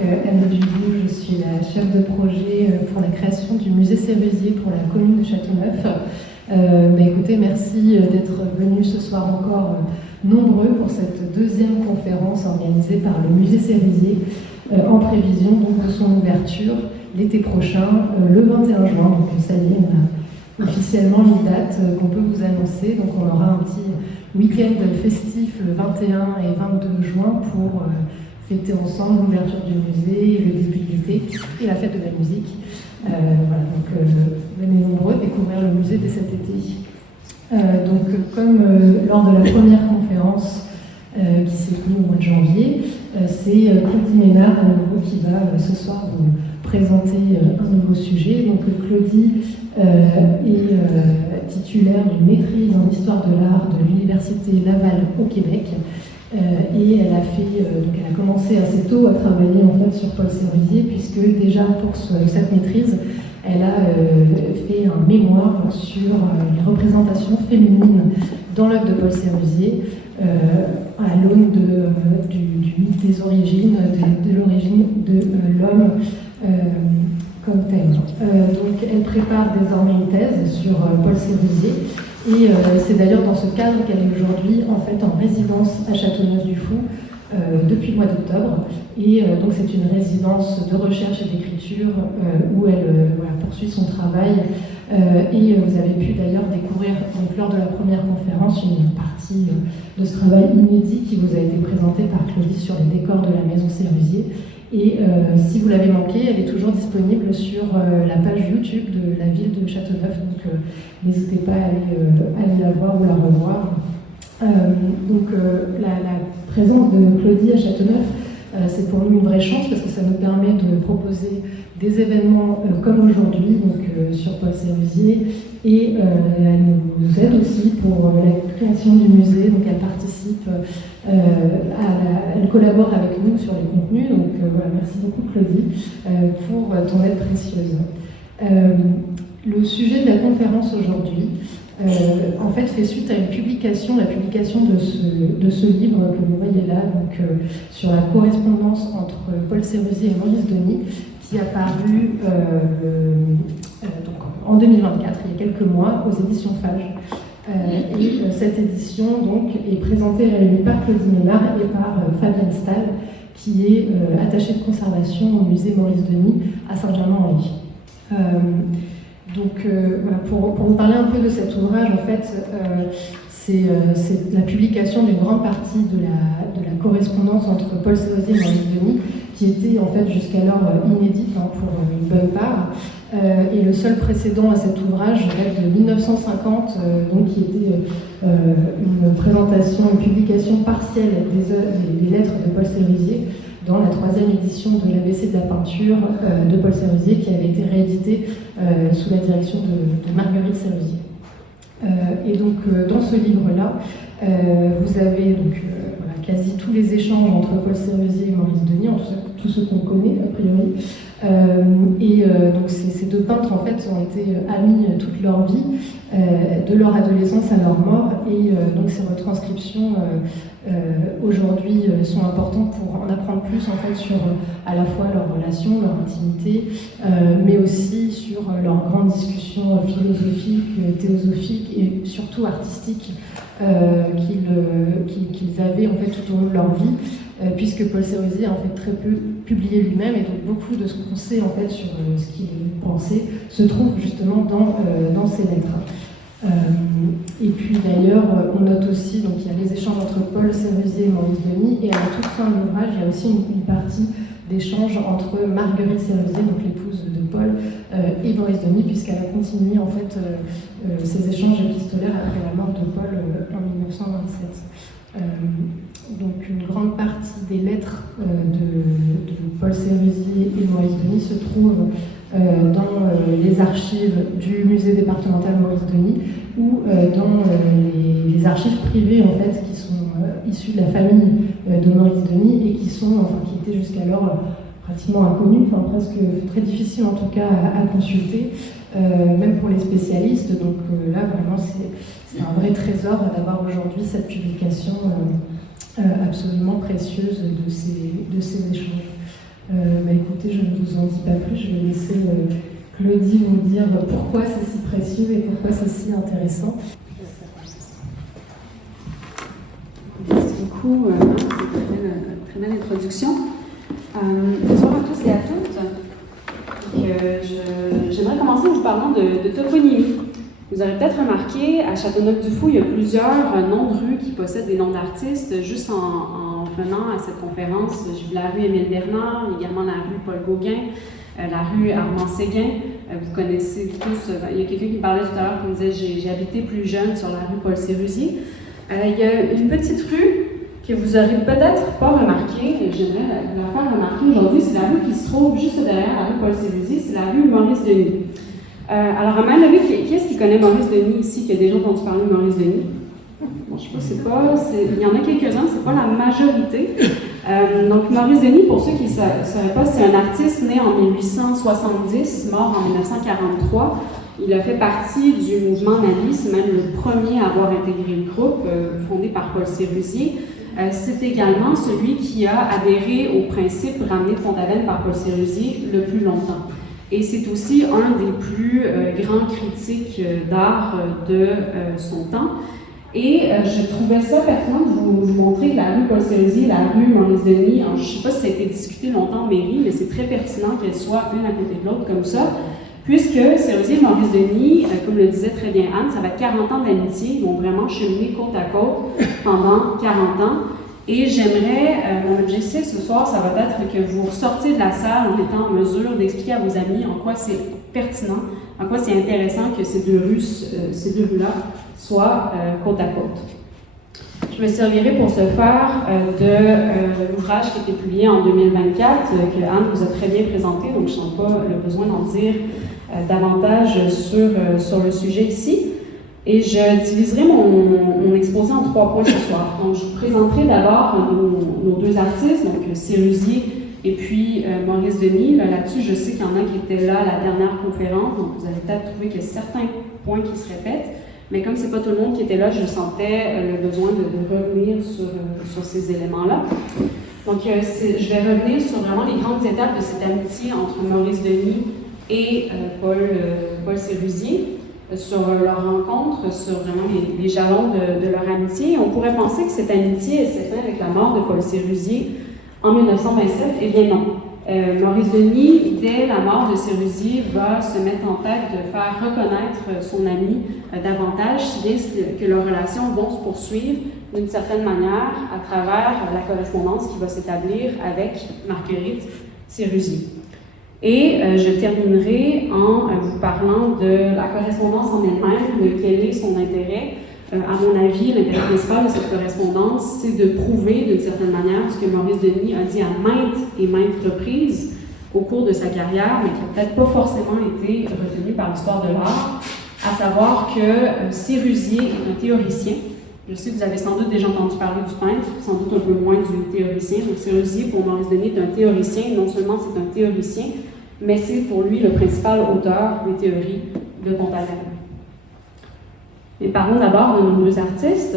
Anne Dubou, je suis la chef de projet pour la création du musée Sérusier pour la commune de Châteauneuf. Écoutez, merci d'être venus ce soir encore nombreux pour cette deuxième conférence organisée par le musée Sérusier en prévision donc, de son ouverture l'été prochain, le 21 juin. Donc ça y est, on a officiellement une date qu'on peut vous annoncer. Donc on aura un petit week-end festif le 21 et 22 juin pour fêter ensemble l'ouverture du musée, le début de l'été et la fête de la musique. Venez nombreux découvrir le musée dès cet été. Comme lors de la première conférence qui s'est tenue au mois de janvier, c'est Claudie Ménard à nouveau qui va ce soir vous présenter un nouveau sujet. Donc Claudie est titulaire d'une maîtrise en histoire de l'art de l'Université Laval au Québec. Et elle a commencé assez tôt à travailler en fait sur Paul Sérusier, puisque déjà pour cette maîtrise, elle a fait un mémoire sur les représentations féminines dans l'œuvre de Paul Sérusier, à l'aune du mythe des origines, de l'origine de l'homme comme thème. Donc elle prépare désormais une thèse sur Paul Sérusier. Et c'est d'ailleurs dans ce cadre qu'elle est aujourd'hui en fait en résidence à Châteauneuf-du-Fou depuis le mois d'octobre. Et donc c'est une résidence de recherche et d'écriture où elle poursuit son travail. Et vous avez pu d'ailleurs découvrir donc, lors de la première conférence une partie de ce travail inédit qui vous a été présenté par Claudie sur les décors de la maison Sérusier. Et si vous l'avez manqué, elle est toujours disponible sur la page YouTube de la ville de Châteauneuf, donc n'hésitez pas à aller la voir ou la revoir. La présence de Claudie à Châteauneuf, c'est pour nous une vraie chance parce que ça nous permet de proposer des événements comme aujourd'hui, sur Paul Sérusier, et elle nous aide aussi pour la création du musée, donc elle participe, elle collabore avec nous sur les contenus, donc merci beaucoup Claudie pour ton aide précieuse. Le sujet de la conférence aujourd'hui, en fait, fait suite à la publication de ce livre que vous voyez là, sur la correspondance entre Paul Sérusier et Maurice Denis, qui a paru en 2024, il y a quelques mois, aux éditions Fage. Et cette édition donc, est présentée et réunie par Claudie Ménard et par Fabienne Stahl, qui est attachée de conservation au musée Maurice Denis à Saint-Germain-en-Laye. Pour vous parler un peu de cet ouvrage, en fait, c'est la publication d'une grande partie de la correspondance entre Paul Sérusier et Maurice Denis, qui était en fait jusqu'alors inédite pour une bonne part. Et le seul précédent à cet ouvrage date de 1950, qui était une présentation, une publication partielle des lettres de Paul Sérusier dans la 3e édition de l'ABC de la peinture de Paul Sérusier, qui avait été rééditée sous la direction de Marguerite Sérusier. Dans ce livre-là, vous avez quasi tous les échanges entre Paul Sérusier et Maurice Denis, en tout ce qu'on connaît a priori. Ces deux peintres en fait ont été amis toute leur vie, de leur adolescence à leur mort, et donc ces retranscriptions aujourd'hui sont importantes pour en apprendre plus en fait sur à la fois leur relation, leur intimité, mais aussi sur leurs grandes discussions philosophiques, théosophiques et surtout artistiques qu'ils avaient en fait tout au long de leur vie. Puisque Paul Sérusier a en fait très peu publié lui-même, et donc beaucoup de ce qu'on sait en fait sur ce qu'il pensait se trouve justement dans ses lettres. Et puis d'ailleurs, on note aussi, donc il y a les échanges entre Paul Sérusier et Maurice Denis, et à la toute fin de l'ouvrage, il y a aussi une partie d'échanges entre Marguerite Sérusier, donc l'épouse de Paul, et Maurice Denis, puisqu'elle a continué en fait ces échanges épistolaires après la mort de Paul en 1927. Donc une grande partie des lettres de Paul Sérusier et Maurice Denis se trouvent dans les archives du musée départemental Maurice Denis ou dans les archives privées en fait qui sont issues de la famille de Maurice Denis et qui étaient jusqu'alors pratiquement inconnues, presque très difficiles en tout cas à consulter, même pour les spécialistes. Donc là vraiment c'est un vrai trésor d'avoir aujourd'hui cette publication absolument précieuse de ces échanges. Écoutez, je ne vous en dis pas plus, je vais laisser Claudie vous dire pourquoi c'est si précieux et pourquoi c'est si intéressant. Merci beaucoup, c'est une très belle introduction. Bonsoir à tous et à toutes. J'aimerais commencer en vous parlant de toponymie. Vous aurez peut-être remarqué, à Châteauneuf-du-Fou, il y a plusieurs noms de rues qui possèdent des noms d'artistes. Juste en venant à cette conférence, j'ai vu la rue Émile Bernard, également la rue Paul Gauguin, la rue Armand Séguin. Vous connaissez tous, il y a quelqu'un qui parlait tout à l'heure qui me disait j'ai habité plus jeune sur la rue Paul Sérusier. Il y a une petite rue que vous aurez peut-être pas remarquée, et j'aimerais vous la faire remarquer aujourd'hui, c'est la rue qui se trouve juste derrière la rue Paul Sérusier, c'est la rue Maurice Denis. Alors, à main levée, qui est-ce qui connaît Maurice Denis ici, qui a déjà entendu parler de Maurice Denis? Bon, je ne sais pas, il y en a quelques-uns, c'est pas la majorité. Donc, Maurice Denis, pour ceux qui ne sauraient pas, c'est un artiste né en 1870, mort en 1943. Il a fait partie du mouvement nazi, c'est même le premier à avoir intégré le groupe, fondé par Paul Sérusier. C'est également celui qui a adhéré au principe ramené de Pont-Aven par Paul Sérusier le plus longtemps. Et c'est aussi un des plus grands critiques d'art de son temps. Et je trouvais ça pertinent de vous montrer que la rue Paul Sérusier et la rue Maurice Denis, je ne sais pas si ça a été discuté longtemps en mairie, mais c'est très pertinent qu'elles soient l'une à côté de l'autre comme ça, puisque Sérusier et Maurice Denis, comme le disait très bien Anne, ça va être 40 ans d'amitié, ils vont vraiment cheminer côte à côte pendant 40 ans. Et j'aimerais, mon objectif ce soir, ça va être que vous ressortiez de la salle en étant en mesure d'expliquer à vos amis en quoi c'est pertinent, en quoi c'est intéressant que ces deux rues-là soient côte à côte. Je me servirai pour ce faire de l'ouvrage qui a été publié en 2024, que Anne vous a très bien présenté, donc je ne sens pas le besoin d'en dire davantage sur le sujet ici. Et je diviserai mon exposé en 3 points ce soir. Donc, je vous présenterai d'abord nos deux artistes, donc Sérusier et puis Maurice Denis. Là-dessus, je sais qu'il y en a qui étaient là à la dernière conférence, donc vous allez peut-être trouver qu'il y a certains points qui se répètent, mais comme ce n'est pas tout le monde qui était là, je sentais le besoin de revenir sur ces éléments-là. Donc, je vais revenir sur vraiment les grandes étapes de cette amitié entre Maurice Denis et Paul Sérusier, sur leur rencontre, sur vraiment les jalons de leur amitié. On pourrait penser que cette amitié s'est faite avec la mort de Paul Sérusier en 1927. Eh bien non. Maurice Denis, dès la mort de Sérusier, va se mettre en tête de faire reconnaître son ami davantage, si bien que leurs relations vont se poursuivre d'une certaine manière à travers la correspondance qui va s'établir avec Marguerite Sérusier. Et je terminerai en vous parlant de la correspondance en elle-même, de quel est son intérêt. À mon avis, l'intérêt principal de cette correspondance, c'est de prouver d'une certaine manière ce que Maurice Denis a dit à maintes et maintes reprises au cours de sa carrière, mais qui n'a peut-être pas forcément été retenu par l'histoire de l'art, à savoir que Sérusier est un théoricien. Je sais que vous avez sans doute déjà entendu parler du peintre, sans doute un peu moins du théoricien. Donc Sérusier, pour Maurice Denis, est un théoricien. Non seulement c'est un théoricien, mais c'est pour lui le principal auteur des théories de Pont-Aven. Mais parlons d'abord de nos deux artistes.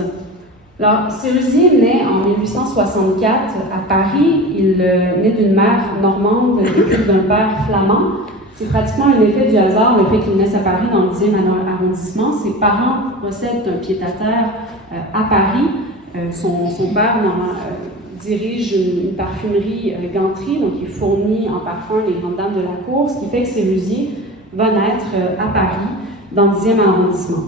Alors, Sérusier naît en 1864 à Paris. Il naît d'une mère normande et d'un père flamand. C'est pratiquement un effet du hasard, le fait qu'il naisse à Paris dans le 10e arrondissement. Ses parents possèdent un pied-à-terre à Paris. Son père dirige une parfumerie Gantry, donc il fournit en parfum les grandes dames de la cour, ce qui fait que Sérusier va naître à Paris, dans le 10e arrondissement.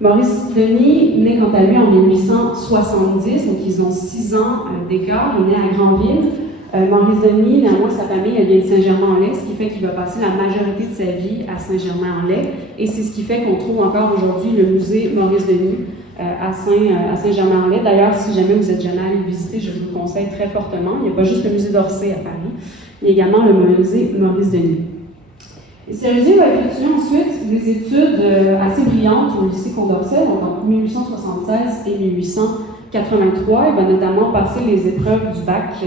Maurice Denis naît quant à lui en 1870, donc ils ont 6 ans d'écart, il est né à Granville. Maurice Denis, néanmoins, sa famille, elle vient de Saint-Germain-en-Laye, ce qui fait qu'il va passer la majorité de sa vie à Saint-Germain-en-Laye, et c'est ce qui fait qu'on trouve encore aujourd'hui le musée Maurice Denis à Saint-Germain-en-Laye. D'ailleurs, si jamais vous êtes jamais allé le visiter, je vous le conseille très fortement. Il n'y a pas juste le musée d'Orsay à Paris, il y a également le musée Maurice Denis. Et Sérusier va effectuer ensuite des études assez brillantes au lycée Condorcet, donc entre 1876 et 1883. Il va notamment passer les épreuves du bac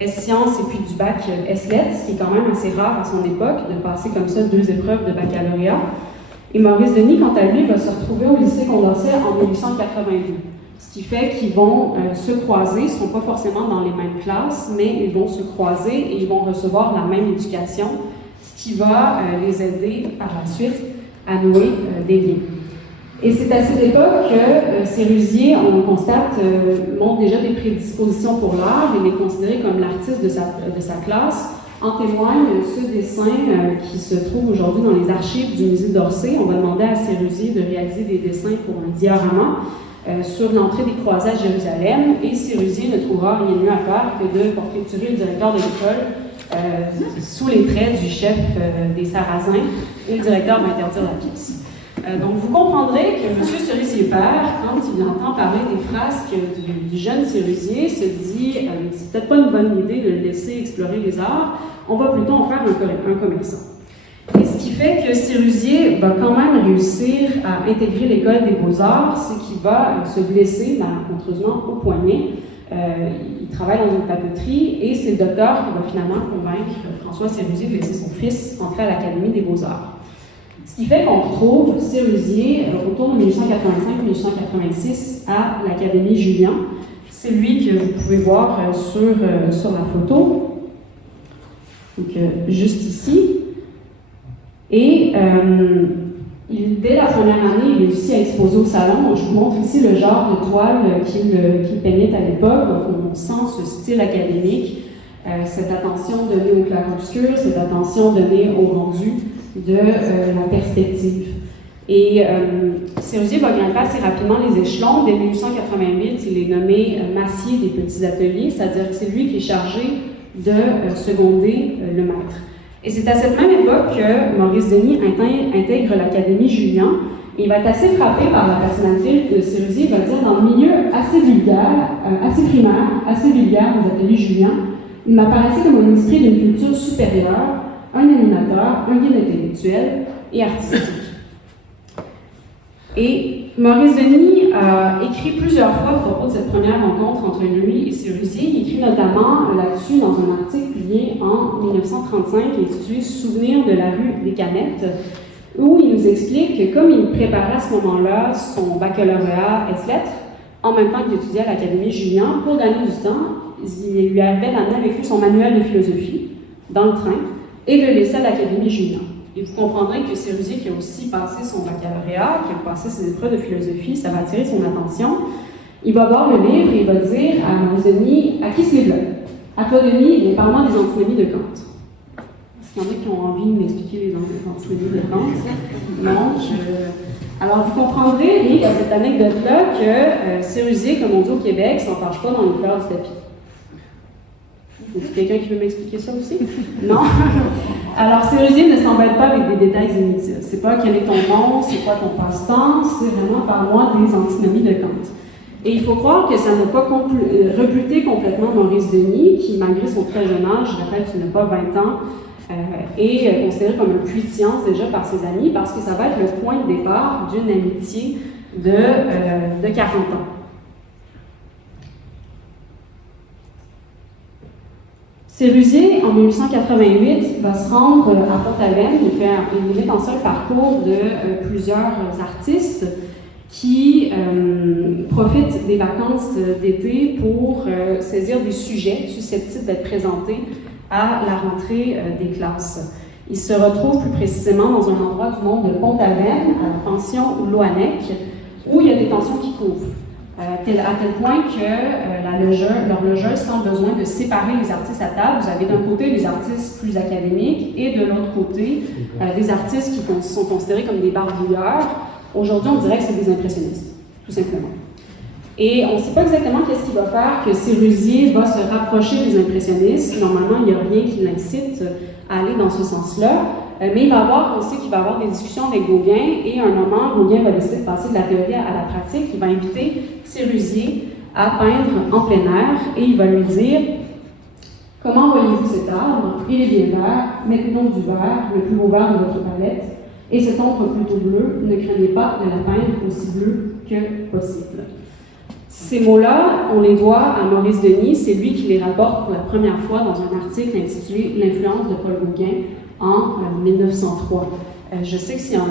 S-Sciences et puis du bac S-Lettres, ce qui est quand même assez rare à son époque, de passer comme ça 2 épreuves de baccalauréat. Et Maurice Denis, quant à lui, va se retrouver au lycée Condorcet en 1882. Ce qui fait qu'ils vont se croiser, ils ne seront pas forcément dans les mêmes classes, mais ils vont se croiser et ils vont recevoir la même éducation, ce qui va les aider par la suite à nouer des liens. Et c'est à cette époque que Sérusier, on constate, montre déjà des prédispositions pour l'art. Il est considéré comme l'artiste de sa classe. En témoigne ce dessin qui se trouve aujourd'hui dans les archives du musée d'Orsay. On va demander à Sérusier de réaliser des dessins pour un diorama sur l'entrée des croisades à Jérusalem. Et Sérusier ne trouvera rien de mieux à faire que de portraiturer le directeur de l'école sous les traits du chef des Sarrasins, et le directeur va interdire la pièce. Donc, vous comprendrez que M. Cerisier-Père, quand il entend parler des frasques du jeune Sérusier, se dit c'est peut-être pas une bonne idée de le laisser explorer les arts, on va plutôt en faire un commerçant. Et ce qui fait que Sérusier va quand même réussir à intégrer l'école des beaux-arts, c'est qu'il va se blesser malencontreusement au poignet. Il travaille dans une papeterie et c'est le docteur qui va finalement convaincre François Sérusier de laisser son fils entrer à l'Académie des beaux-arts. Ce qui fait qu'on retrouve Sérusier autour de 1885-1886 à l'Académie Julian. C'est lui que vous pouvez voir sur la photo, donc juste ici. Et dès la première année, il réussit à exposer au salon. Donc, je vous montre ici le genre de toile qu'il peignait à l'époque. On sent ce style académique, cette attention donnée au clair-obscur, cette attention donnée au rendu de la perspective. Et Sérusier va grimper assez rapidement les échelons. Dès 1888, il est nommé massier des petits ateliers, c'est-à-dire que c'est lui qui est chargé de seconder le maître. Et c'est à cette même époque que Maurice Denis intègre l'Académie Julian. Il va être assez frappé par la personnalité de Sérusier. Il va dire, dans le milieu assez vulgaire, assez primaire, assez vulgaire des ateliers Julian, il m'apparaissait comme un esprit d'une culture supérieure, un animateur, un guide intellectuel et artistique. Et Maurice Denis a écrit plusieurs fois à propos de cette première rencontre entre lui et Sérusier. Il écrit notamment là-dessus dans un article publié en 1935 intitulé « Souvenir de la rue des Canettes », où il nous explique que comme il préparait à ce moment-là son baccalauréat ès-lettres, en même temps qu'il étudiait à l'Académie Julian, pour gagner du temps, il lui arrivait d'amener avec lui son manuel de philosophie dans le train et de le laisser à l'Académie Julian. Et vous comprendrez que Sérusier, qui a aussi passé son baccalauréat, qui a passé ses épreuves de philosophie, ça va attirer son attention. Il va voir le livre et il va dire à Maurice Denis, à qui ce livre-là? À toi, Denis, et parle-moi des antinomies de Kant. Est-ce qu'il y en a qui ont envie de m'expliquer les antinomies de Kant? Non, Alors, vous comprendrez, lié à cette anecdote-là, que Sérusier, comme on dit au Québec, s'en fâche pas dans les fleurs du tapis. Est-ce quelqu'un qui veut m'expliquer ça aussi? Non? Alors, Sérusier ne s'embête pas avec des détails inutiles. C'est pas quel est ton nom, c'est quoi ton passe-temps, c'est vraiment parle-moi des antinomies de Kant. Et il faut croire que ça n'a pas rebuté complètement Maurice Denis, qui, malgré son très jeune âge, je rappelle qu'il n'a pas 20 ans, est considéré comme un puits de science déjà par ses amis, parce que ça va être le point de départ d'une amitié de 40 ans. Sérusier, en 1888, va se rendre à Pont-Aven. Il est en seul parcours de plusieurs artistes qui profitent des vacances d'été pour saisir des sujets susceptibles d'être présentés à la rentrée des classes. Il se retrouve plus précisément dans un endroit du nom de Pont-Aven, à la pension Loanec, où il y a des tensions qui couvrent. À tel point que leur logeuse sent le besoin de séparer les artistes à table. Vous avez d'un côté des artistes plus académiques et de l'autre côté des artistes qui sont considérés comme des barbouilleurs. Aujourd'hui, on dirait que c'est des impressionnistes, tout simplement. Et on ne sait pas exactement qu'est-ce qui va faire que Sérusier va se rapprocher des impressionnistes. Normalement, il n'y a rien qui l'incite à aller dans ce sens-là. Mais il va avoir aussi qu'il va avoir des discussions avec Gauguin et à un moment, Gauguin va décider de passer de la théorie à la pratique. Il va inviter Sérusier à peindre en plein air et il va lui dire « Comment voyez-vous cet arbre? Il est bien vert, mettez donc du vert, le plus beau vert de votre palette, et cette ombre plutôt bleue, ne craignez pas de la peindre aussi bleue que possible. » Ces mots-là, on les doit à Maurice Denis, c'est lui qui les rapporte pour la première fois dans un article intitulé « L'influence de Paul Gauguin » en 1903. Je sais que s'il y en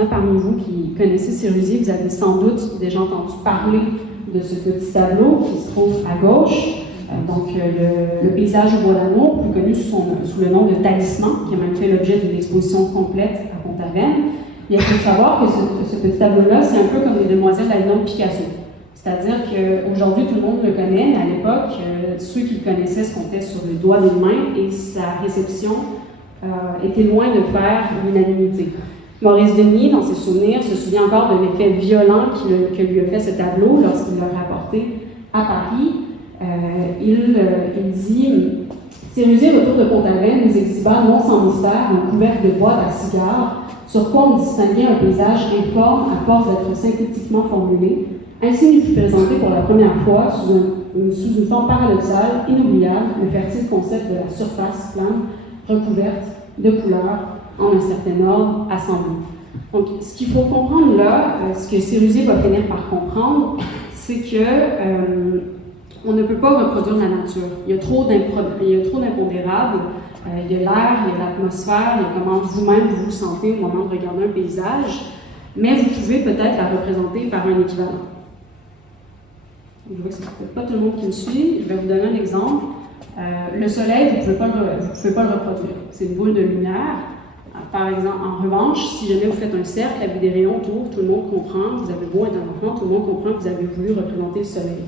a parmi vous qui connaissez Sérusier, vous avez sans doute déjà entendu parler de ce petit tableau qui se trouve à gauche. Donc, le paysage au bois d'amour, plus connu sous le nom de Talisman, qui a même fait l'objet d'une exposition complète à Pont-Aven. Il faut savoir que ce petit tableau-là, c'est un peu comme les Demoiselles d'Alina de Picasso. C'est-à-dire qu'aujourd'hui, tout le monde le connaît, mais à l'époque, ceux qui le connaissaient se comptaient sur le doigt d'une main et sa réception était loin de faire l'unanimité. Maurice Denis, dans ses souvenirs, se souvient encore de l'effet violent que lui a fait ce tableau lorsqu'il l'a rapporté à Paris. Il dit « Sérusier, retour de Pont-Aven, nous exhiba non sans mystère un couvercle de boîte à cigares, sur quoi on distinguait un paysage informe à force d'être synthétiquement formulé. Ainsi nous fut présenté pour la première fois, sous une forme paradoxale, inoubliable, le fertile concept de la surface plane, recouverte de couleurs, en un certain ordre, assemblées. » Donc, ce qu'il faut comprendre là, ce que Sérusier va finir par comprendre, c'est que on ne peut pas reproduire la nature. Il y a trop d'impondérables. Il y a l'air, il y a l'atmosphère, il y a comment vous-même vous vous sentez au moment de regarder un paysage, mais vous pouvez peut-être la représenter par un équivalent. Je vois que c'est peut-être pas tout le monde qui me suit. Je vais vous donner un exemple. Le soleil, vous ne pouvez pas le reproduire. C'est une boule de lumière. Par exemple, en revanche, si jamais vous faites un cercle avec des rayons autour, tout le monde comprend, vous avez beau être un enfant, tout le monde comprend que vous avez voulu représenter le soleil.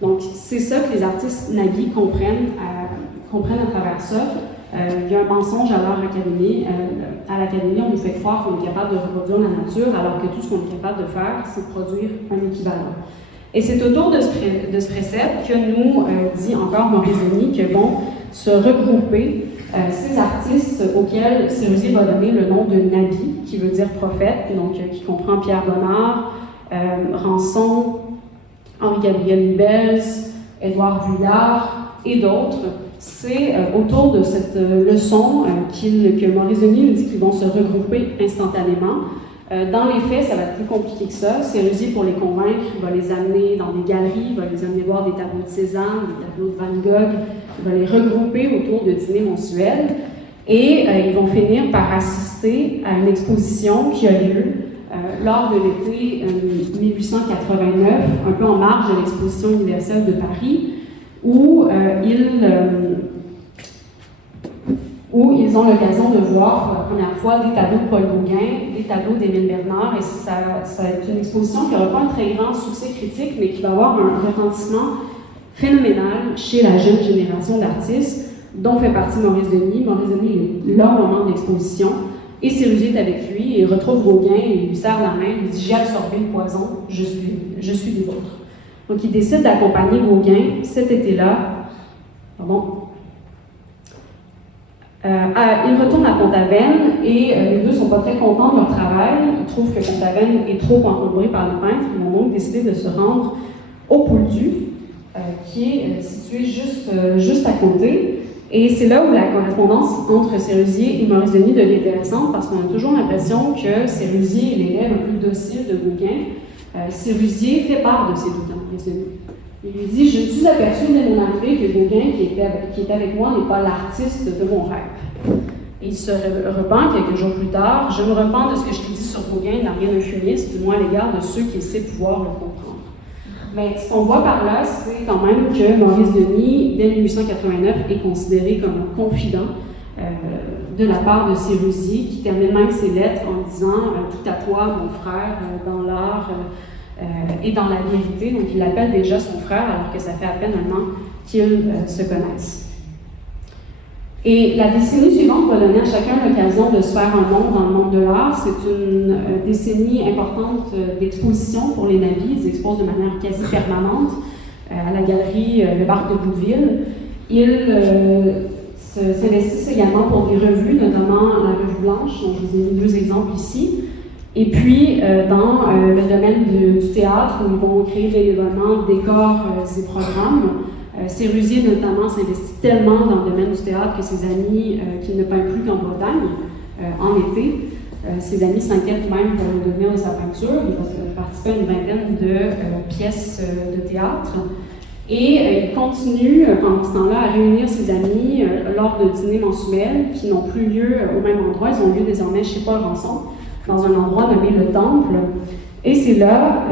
Donc, c'est ça que les artistes nagis comprennent à travers ça. Il y a un mensonge à l'Académie. À l'Académie, on nous fait croire qu'on est capable de reproduire la nature, alors que tout ce qu'on est capable de faire, c'est de produire un équivalent. Et c'est autour de ce précepte que nous dit encore Maurice Denis que vont se regrouper ces artistes auxquels Sérusier va donner le nom de Nabi, qui veut dire prophète, donc qui comprend Pierre Bonnard, Ranson, Henri-Gabriel Libels, Édouard Vuillard et d'autres. C'est autour de cette leçon que Maurice Denis nous dit qu'ils vont se regrouper instantanément. Dans les faits, ça va être plus compliqué que ça. Sérusier, pour les convaincre, va les amener dans des galeries, va les amener voir des tableaux de Cézanne, des tableaux de Van Gogh, il va les regrouper autour de dîners mensuels et ils vont finir par assister à une exposition qui a lieu lors de l'été 1889, un peu en marge de l'exposition universelle de Paris, où ils ont l'occasion de voir pour la première fois des tableaux de Paul Gauguin, des tableaux d'Émile Bernard, et ça est une exposition qui n'aura pas un très grand succès critique, mais qui va avoir un retentissement phénoménal chez la jeune génération d'artistes, dont fait partie Maurice Denis. Maurice Denis est là au moment de l'exposition, et Sérusier est avec lui, et il retrouve Gauguin, et il lui serre la main, il lui dit « J'ai absorbé le poison, je suis des vôtres ». Donc il décide d'accompagner Gauguin cet été-là. Ils retournent à Pont-Aven et les deux ne sont pas très contents de leur travail. Ils trouvent que Pont-Aven est trop encombré par les peintres. Ils ont donc décidé de se rendre au Pouldu, qui est situé juste à côté. Et c'est là où la correspondance entre Sérusier et Maurice Denis devient intéressante parce qu'on a toujours l'impression que Sérusier est l'élève un peu docile de Gauguin. Sérusier fait part de ses doutes à Maurice Denis. Il lui dit « Je me suis aperçu dès mon entrée que Gauguin, qui était avec moi, n'est pas l'artiste de mon rêve. » Et il se repent quelques jours plus tard. « Je me repens de ce que je t'ai dit sur Gauguin n'a rien de fumiste, du moins à l'égard de ceux qui essaient de pouvoir le comprendre. » Mais ce qu'on voit par là, c'est quand même que Maurice Denis, dès 1889, est considéré comme un confident de la part de Sérusier, qui termine même ses lettres en disant « Tout à toi, mon frère, dans l'art et dans la vérité ». Donc il l'appelle déjà son frère, alors que ça fait à peine un an qu'ils se connaissent. Et la décennie suivante va donner à chacun l'occasion de se faire un nom dans le monde de l'art. C'est une décennie importante d'exposition pour les nabis. Ils exposent de manière quasi permanente à la galerie Le Barque de Boudeville. Ils s'investissent également pour des revues, notamment la Revue Blanche, dont je vous ai mis 2 exemples ici. Et puis, dans le domaine du théâtre, où ils vont créer bénévolement décors et programmes. Sérusier, notamment, s'investit tellement dans le domaine du théâtre que ses amis, qu'il ne peint plus qu'en Bretagne, en été. Ses amis s'inquiètent même pour le devenir de sa peinture. Il va participer à une vingtaine de pièces de théâtre. Et il continue, pendant ce temps-là, à réunir ses amis lors de dîners mensuels qui n'ont plus lieu au même endroit. Ils ont lieu désormais chez Paul Ranson, dans un endroit nommé le Temple. Et c'est là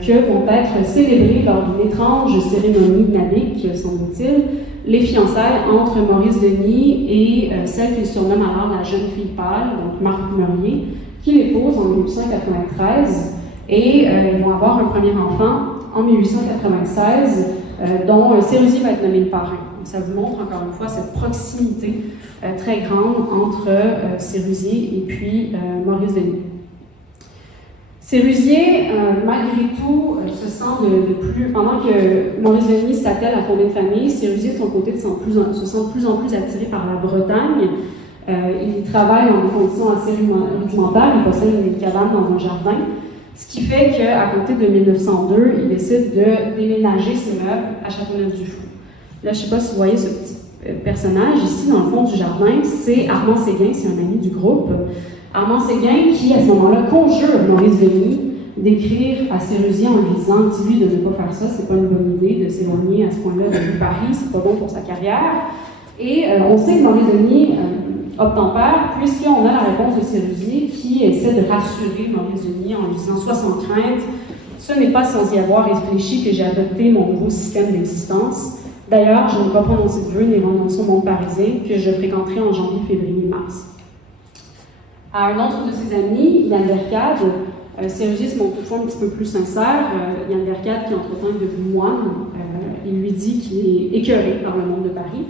que vont être célébrées lors d'une étrange cérémonie nabique, semble-t-il, les fiançailles entre Maurice Denis et celle qu'il surnomme alors la jeune fille pâle, donc Marthe Meurier, qui l'épouse en 1893. Et ils vont avoir un premier enfant en 1896, dont Sérusier va être nommé le parrain. Donc, ça vous montre encore une fois cette proximité très grande entre Sérusier et puis Maurice Denis. Sérusier, malgré tout, se sent de plus... Pendant que Maurice Denis s'attelle à fonder une famille, Sérusier, de son côté, se sent de plus en plus attiré par la Bretagne. Il travaille dans des conditions assez rudimentaires, il possède une cabane dans un jardin, ce qui fait qu'à côté de 1902, il décide de déménager ses meubles à Châteauneuf-du-Fou. Là, je ne sais pas si vous voyez ce petit personnage ici, dans le fond du jardin, c'est Armand Séguin, c'est un ami du groupe. Armand Séguin qui, à ce moment-là, conjure Maurice Denis d'écrire à Sérusier en lui disant « Dis-lui de ne pas faire ça, c'est pas une bonne idée de s'éloigner à ce point-là de Paris, c'est pas bon pour sa carrière. » Et on sait que Maurice Denis obtempère, puisqu'on a la réponse de Sérusier qui essaie de rassurer Maurice Denis en lui disant « Sois sans crainte, ce n'est pas sans y avoir réfléchi que j'ai adopté mon nouveau système d'existence. D'ailleurs, je n'ai pas prononcé de vœux ni renoncé au monde parisien que je fréquenterai en janvier, février, mars. » À un autre de ses amis, Yann Vercade, Sérusier se montre toutefois un petit peu plus sincère. Yann Vercade, qui entre-temps est devenu moine, il lui dit qu'il est écœuré par le monde de Paris.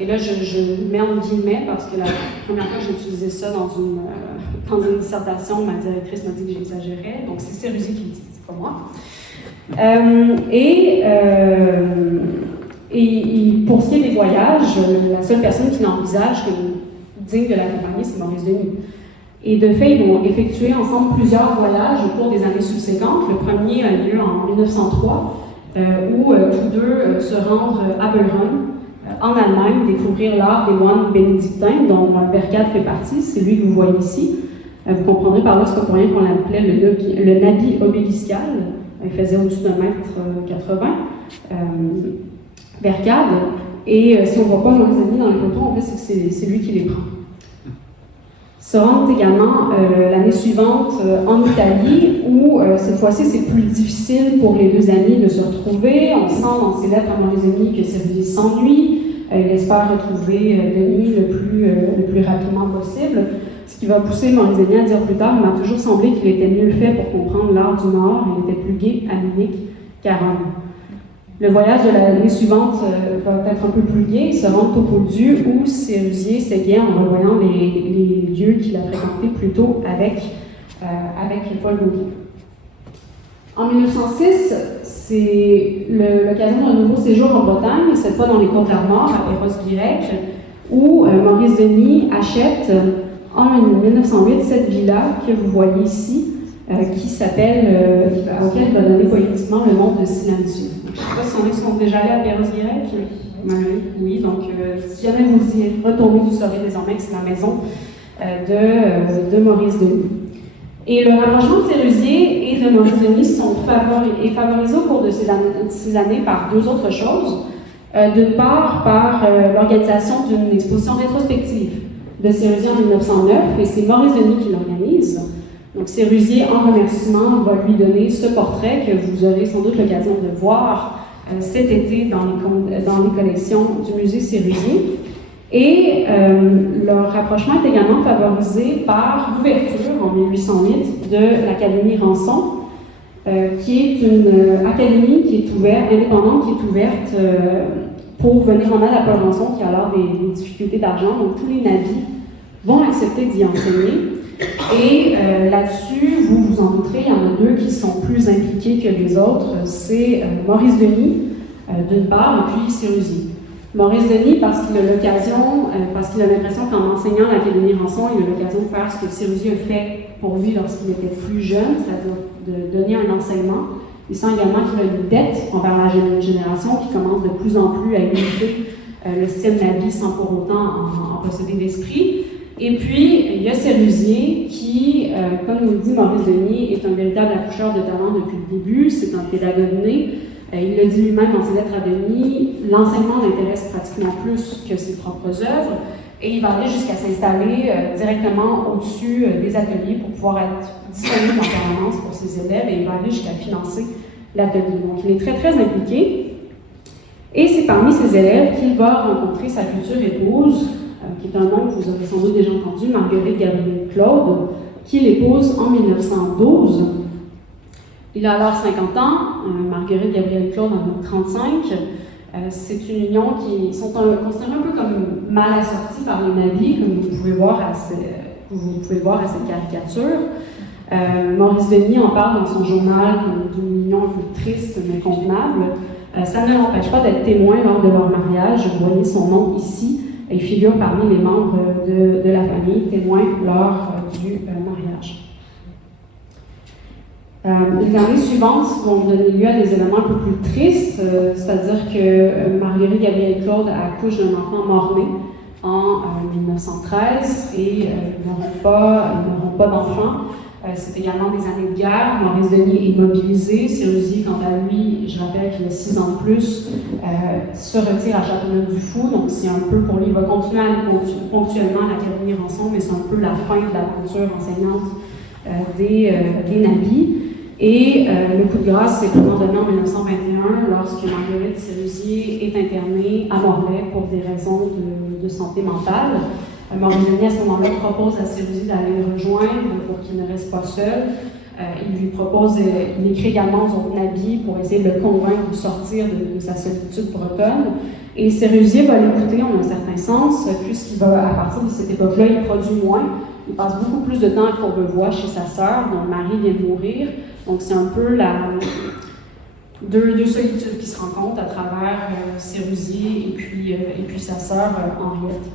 Et là, je mets en guillemets parce que la première fois que j'ai utilisé ça dans une dissertation, ma directrice m'a dit que j'exagérais. Donc, c'est Sérusier qui le dit, c'est pas moi. Pour ce qui est des voyages, la seule personne qui l'envisage comme digne de l'accompagner, c'est Maurice Denis. Et de fait, ils vont effectuer ensemble plusieurs voyages au cours des années subséquentes. Le premier a lieu en 1903, où tous deux se rendent à Bellrun, en Allemagne, découvrir l'art des moines bénédictins, dont Vercade fait partie. C'est lui que vous voyez ici. Vous comprendrez par là, c'est pas pour rien qu'on l'appelait le Nabi obéliscal. Il faisait au-dessus de 1,80 m. Vercade. Et si on ne voit pas Maurice Denis dans les photos, en fait, c'est lui qui les prend. Se rendent également l'année suivante en Italie, où cette fois-ci c'est plus difficile pour les deux amis de se retrouver. On sent dans ses lettres à Maurice Denis que Sérusier s'ennuie. Il espère retrouver Denis le plus rapidement possible. Ce qui va pousser Maurice Denis à dire plus tard: il m'a toujours semblé qu'il était mieux fait pour comprendre l'art du Nord. Il était plus gai à Munich qu'à Rome. Le voyage de l'année suivante va être un peu plus gai. Ils se rendent au Pôle Dieu, où Sérusier s'égare en revoyant les lieux qu'il a fréquentés plus tôt avec Paul Gauguin. En 1906, c'est l'occasion d'un nouveau séjour en Bretagne, cette fois dans les Côtes-d'Armor, à Perros-Guirec, où Maurice Denis achète en 1908 cette villa que vous voyez ici, qui s'appelle, auquel il va donner poétiquement le nom de Silencieux. Je ne sais pas si on sont déjà allés à Perros-Guirec. Oui, donc si jamais vous y retournez, vous saurez désormais que c'est la maison de Maurice Denis. Et le rapprochement de Sérusier et de Maurice Denis est favorisé au cours de ces années par deux autres choses. D'une part, par l'organisation d'une exposition rétrospective de Sérusier en 1909, et c'est Maurice Denis qui l'organise. Donc Sérusier, en remerciement, va lui donner ce portrait que vous aurez sans doute l'occasion de voir cet été dans les collections du musée Sérusier. Et leur rapprochement est également favorisé par l'ouverture en 1808 de l'Académie Rançon, qui est une académie qui est ouverte, indépendante, qui est ouverte pour venir en aide à Paul Rançon, qui a alors des difficultés d'argent. Donc tous les navires vont accepter d'y enseigner. Et là-dessus, vous vous en douterez, il y en a deux qui sont plus impliqués que les autres. C'est Maurice Denis, d'une part, et puis Sérusier. Maurice Denis, parce qu'il a l'impression qu'en enseignant à l'Académie Rançon, il a l'occasion de faire ce que Sérusier a fait pour lui lorsqu'il était plus jeune, c'est-à-dire de donner un enseignement. Il sent également qu'il a une dette envers la jeune génération qui commence de plus en plus à imiter le système Nabi sans pour autant en posséder l'esprit. Et puis, il y a Sérusier qui, comme nous le dit Maurice Denis, est un véritable accoucheur de talent depuis le début. C'est un pédagogue né. Il le dit lui-même dans ses lettres à Denis, l'enseignement l'intéresse pratiquement plus que ses propres œuvres. Et il va aller jusqu'à s'installer directement au-dessus des ateliers pour pouvoir être disponible en permanence pour ses élèves, et il va aller jusqu'à financer l'atelier. Donc, il est très, très impliqué. Et c'est parmi ses élèves qu'il va rencontrer sa future épouse, qui est un nom que vous avez sans doute déjà entendu, Marguerite Gabrielle Claude, qu'il épouse en 1912. Il a alors 50 ans, Marguerite Gabrielle Claude en a 35. C'est une union qui sont considérés un peu comme mal assortie par les nabis, comme vous pouvez voir à cette caricature. Maurice Denis en parle dans son journal d'une union un peu triste mais convenable. Ça ne l'empêche pas d'être témoin lors de leur mariage. Vous voyez son nom ici. Il figure parmi les membres de la famille, témoins lors du mariage. Les années suivantes vont donner lieu à des événements un peu plus tristes, c'est-à-dire que Marguerite Gabrielle Claude accouche d'un enfant mort-né en 1913 et ils n'auront pas d'enfant. C'est également des années de guerre. Maurice Denis est mobilisé. Sérusier, quant à lui, je rappelle qu'il a 6 ans de plus, se retire à Châteauneuf-du-Fou. Donc, c'est un peu pour lui, il va continuer ponctuellement à intervenir ensemble, mais c'est un peu la fin de l'aventure enseignante des nabis. Et le coup de grâce s'est vraiment donné en 1921 lorsque Marguerite Sérusier est internée à Morlaix pour des raisons de santé mentale. Maurice Denis, à ce moment-là, propose à Sérusier d'aller le rejoindre pour qu'il ne reste pas seul. Il écrit également aux autres nabis pour essayer de le convaincre de sortir de sa solitude bretonne. Et Sérusier va l'écouter en un certain sens, puisqu'il va, à partir de cette époque-là, il produit moins. Il passe beaucoup plus de temps à Courbevoie chez sa sœur, dont le mari vient de mourir. Donc, c'est un peu deux solitudes qui se rencontrent à travers Sérusier et puis sa sœur Henriette.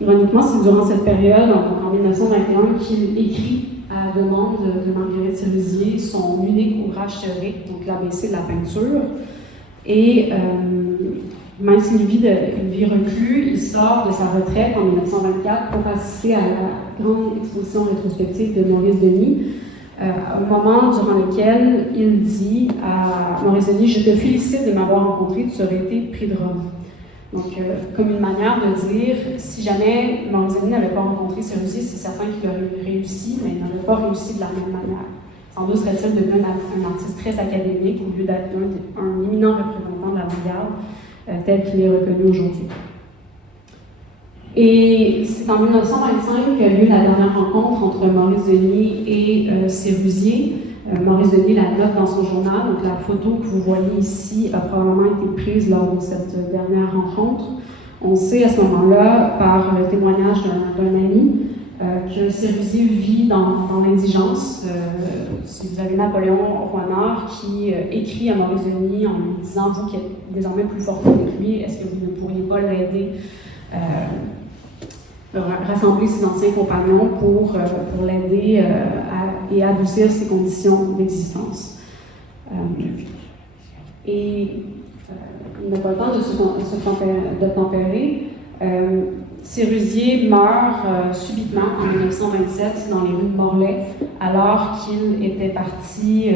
Ironiquement, c'est durant cette période, en 1921, qu'il écrit à la demande de Marguerite Sérusier son unique ouvrage théorique, donc l'ABC de la peinture. Et même s'il vit une vie reclus, il sort de sa retraite en 1924 pour assister à la grande exposition rétrospective de Maurice Denis, un moment durant lequel il dit à Maurice Denis « Je te félicite de m'avoir rencontré, tu aurais été prix de Rome ». Donc, comme une manière de dire, si jamais Maurice Denis n'avait pas rencontré Sérusier, c'est certain qu'il aurait réussi, mais il n'aurait pas réussi de la même manière. Sans doute serait-il devenu un artiste très académique au lieu d'être un éminent représentant de l'avant-garde tel qu'il est reconnu aujourd'hui. Et c'est en 1925 qu'a lieu la dernière rencontre entre Maurice Denis et Sérusier. Maurice Denis la note dans son journal, donc la photo que vous voyez ici a probablement été prise lors de cette dernière rencontre. On sait à ce moment-là, par le témoignage d'un ami, que Sérusier vit dans l'indigence. Si vous avez Napoléon Roinard qui écrit à Maurice Denis en lui disant « Vous qui êtes désormais plus fort que lui, est-ce que vous ne pourriez pas l'aider rassembler ses anciens compagnons pour l'aider et adoucir ses conditions d'existence. » Il n'a pas le temps de tempérer. Sérusier meurt subitement en 1927 dans les rues de Morlaix, alors qu'il était parti,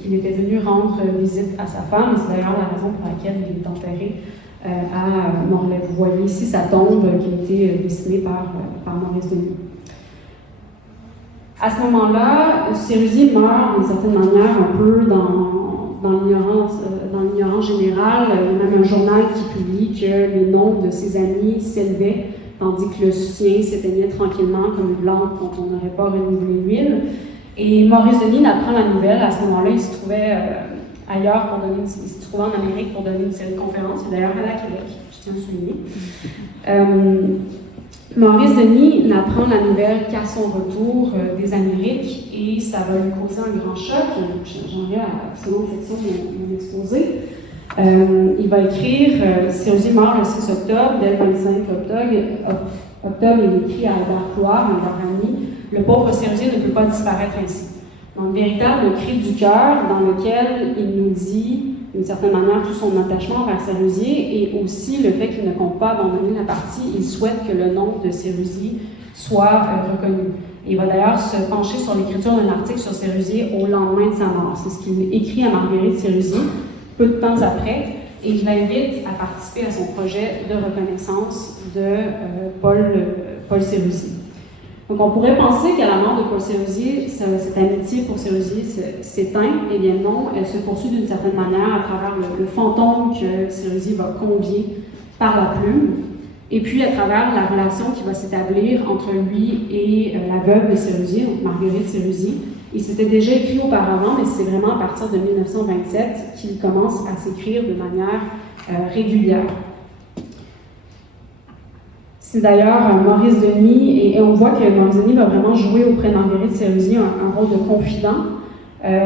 qu'il était venu rendre visite à sa femme. C'est d'ailleurs la raison pour laquelle il est enterré à Morlaix. Vous voyez ici sa tombe qui a été dessinée par Maurice Denis. À ce moment-là, Sérusier meurt d'une certaine manière un peu dans l'ignorance générale. Il y a même un journal qui publie que les noms de ses amis s'élevaient, tandis que le sien s'éteignait tranquillement comme une lampe dont on n'aurait pas renouvelé l'huile. Et Maurice Denis apprend la nouvelle. À ce moment-là, il se trouvait ailleurs il se trouvait en Amérique pour donner une série de conférences. Il est d'ailleurs allé à Québec, je tiens à souligner. Maurice Denis n'apprend la nouvelle qu'à son retour des Amériques et ça va lui causer un grand choc. J'en ai à la seconde section de mon exposé. Il va écrire, Sérusier meurt le 6 octobre, dès le 25 octobre, il écrit à Albert Cloire, un leur ami, « Le pauvre Sérusier ne peut pas disparaître ainsi ». Donc, véritable cri du cœur dans lequel il nous dit, d'une certaine manière, tout son attachement vers Sérusier et aussi le fait qu'il ne compte pas abandonner la partie. Il souhaite que le nom de Sérusier soit reconnu. Il va d'ailleurs se pencher sur l'écriture d'un article sur Sérusier au lendemain de sa mort. C'est ce qu'il écrit à Marguerite Sérusier peu de temps après. et il l'invite à participer à son projet de reconnaissance de Paul Sérusier. Donc on pourrait penser qu'à la mort de Paul Sérusier, cette amitié pour Sérusier s'éteint. Eh bien non, elle se poursuit d'une certaine manière à travers le fantôme que Sérusier va convier par la plume, et puis à travers la relation qui va s'établir entre lui et la veuve de Sérusier, donc Marguerite Sérusier. Il s'était déjà écrit auparavant, mais c'est vraiment à partir de 1927 qu'il commence à s'écrire de manière régulière. C'est d'ailleurs Maurice Denis, et on voit que Maurice Denis va vraiment jouer auprès de Marguerite Sérusier un rôle de confident.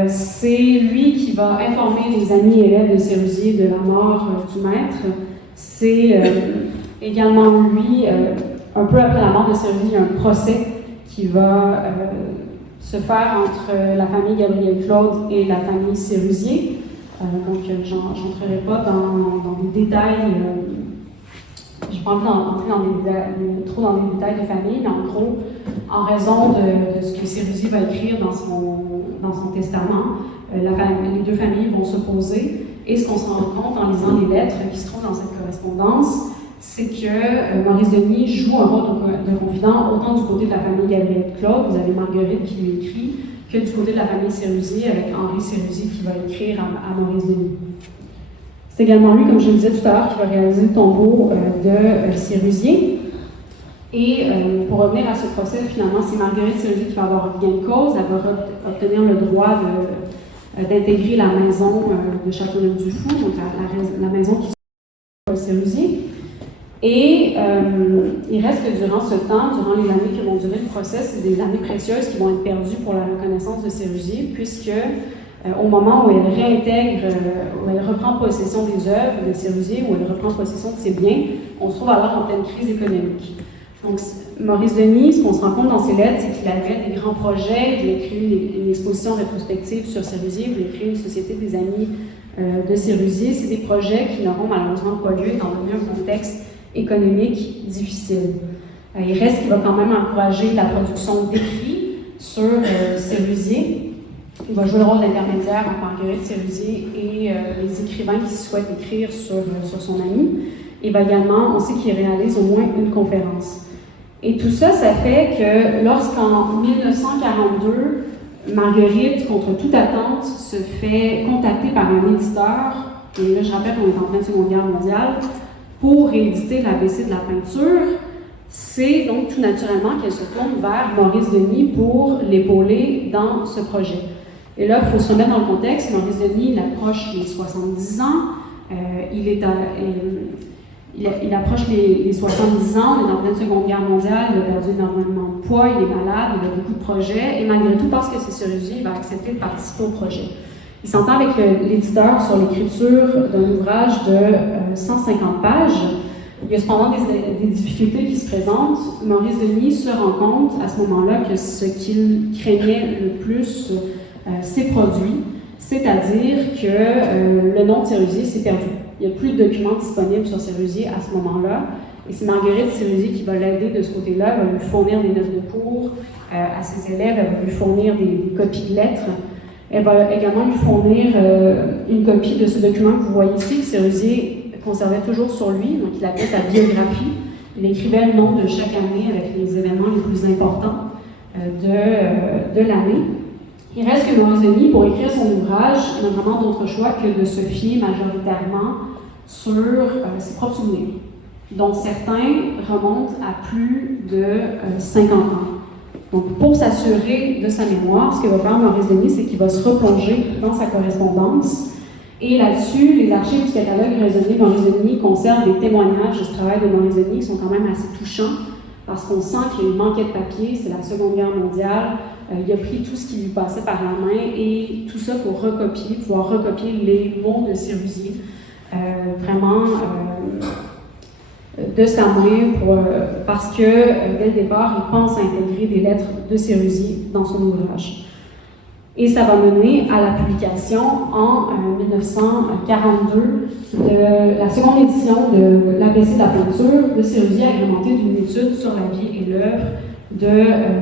C'est lui qui va informer les amis et élèves de Sérusier de la mort du maître. C'est également lui, un peu après la mort de Sérusier, il y a un procès qui va se faire entre la famille Gabriel-Claude et la famille Sérusier. Donc, j'entrerai pas dans des détails. Je n'ai pas envie d'entrer trop dans les détails de famille, mais en gros, en raison de ce que Sérusier va écrire dans son testament, les deux familles vont s'opposer. Et ce qu'on se rend compte en lisant les lettres qui se trouvent dans cette correspondance, c'est que Maurice Denis joue un rôle de confident autant du côté de la famille Gabriel-Claude, vous avez Marguerite qui lui écrit, que du côté de la famille Sérusier, avec Henri Sérusier qui va écrire à Maurice Denis. C'est également lui, comme je le disais tout à l'heure, qui va réaliser le tombeau de Sérusier. Et pour revenir à ce procès, finalement, c'est Marguerite Sérusier qui va avoir gain de cause. Elle va obtenir le droit d'intégrer la maison de Châteauneuf-du-Fou, donc la maison qui se Sérusier. Et il reste que durant ce temps, durant les années qui vont durer le procès, c'est des années précieuses qui vont être perdues pour la reconnaissance de Sérusier, puisque au moment où elle réintègre, où elle reprend possession des œuvres de Sérusier, où elle reprend possession de ses biens, on se trouve alors en pleine crise économique. Donc, Maurice Denis, ce qu'on se rend compte dans ses lettres, c'est qu'il avait des grands projets. Il voulait créer une exposition rétrospective sur Sérusier, il voulait créer une société des amis de Sérusier. C'est des projets qui n'auront malheureusement pas lieu étant donné un contexte économique difficile. Il reste qu'il va quand même encourager la production d'écrits sur Sérusier. Il va jouer le rôle d'intermédiaire entre Marguerite Sérusier et les écrivains qui souhaitent écrire sur son ami. Il va également, on sait qu'il réalise au moins une conférence. Et tout ça, ça fait que lorsqu'en 1942, Marguerite, contre toute attente, se fait contacter par un éditeur, et là je rappelle qu'on est en pleine Seconde Guerre mondiale, pour rééditer l'ABC de la peinture, c'est donc tout naturellement qu'elle se tourne vers Maurice Denis pour l'épauler dans ce projet. Et là, il faut se remettre dans le contexte. Maurice Denis, il approche les 70 ans, il approche les 70 ans, on est en pleine Seconde Guerre mondiale, il a perdu énormément de poids, il est malade, il a beaucoup de projets, et malgré tout, parce que c'est Sérusier, il va accepter de participer au projet. Il s'entend avec l'éditeur sur l'écriture d'un ouvrage de 150 pages. Il y a cependant des difficultés qui se présentent. Maurice Denis se rend compte à ce moment-là que ce qu'il craignait le plus s'est produit, c'est-à-dire que le nom de Sérusier s'est perdu. Il n'y a plus de documents disponibles sur Sérusier à ce moment-là. Et c'est Marguerite Sérusier qui va l'aider de ce côté-là. Elle va lui fournir des notes de cours à ses élèves, elle va lui fournir des copies de lettres. Elle va également lui fournir une copie de ce document que vous voyez ici, que Sérusier conservait toujours sur lui. Donc, il appelait sa biographie. Il écrivait le nom de chaque année avec les événements les plus importants de l'année. Il reste que Maurice Denis, pour écrire son ouvrage, n'a vraiment d'autre choix que de se fier majoritairement sur ses propres souvenirs, dont certains remontent à plus de 50 ans. Donc, pour s'assurer de sa mémoire, ce que va faire Maurice Denis, c'est qu'il va se replonger dans sa correspondance. Et là-dessus, les archives du catalogue raisonné Maurice Denis conservent des témoignages de ce travail de Maurice Denis qui sont quand même assez touchants, parce qu'on sent qu'il manquait de papier, c'est la Seconde Guerre mondiale. Il a pris tout ce qui lui passait par la main et tout ça pour pouvoir recopier les mots de Sérusier, vraiment de sa main, parce que dès le départ, il pense à intégrer des lettres de Sérusier dans son ouvrage. Et ça va mener à la publication en 1942 de la seconde édition de l'ABC de la peinture de Sérusier, agrémentée d'une étude sur la vie et l'œuvre de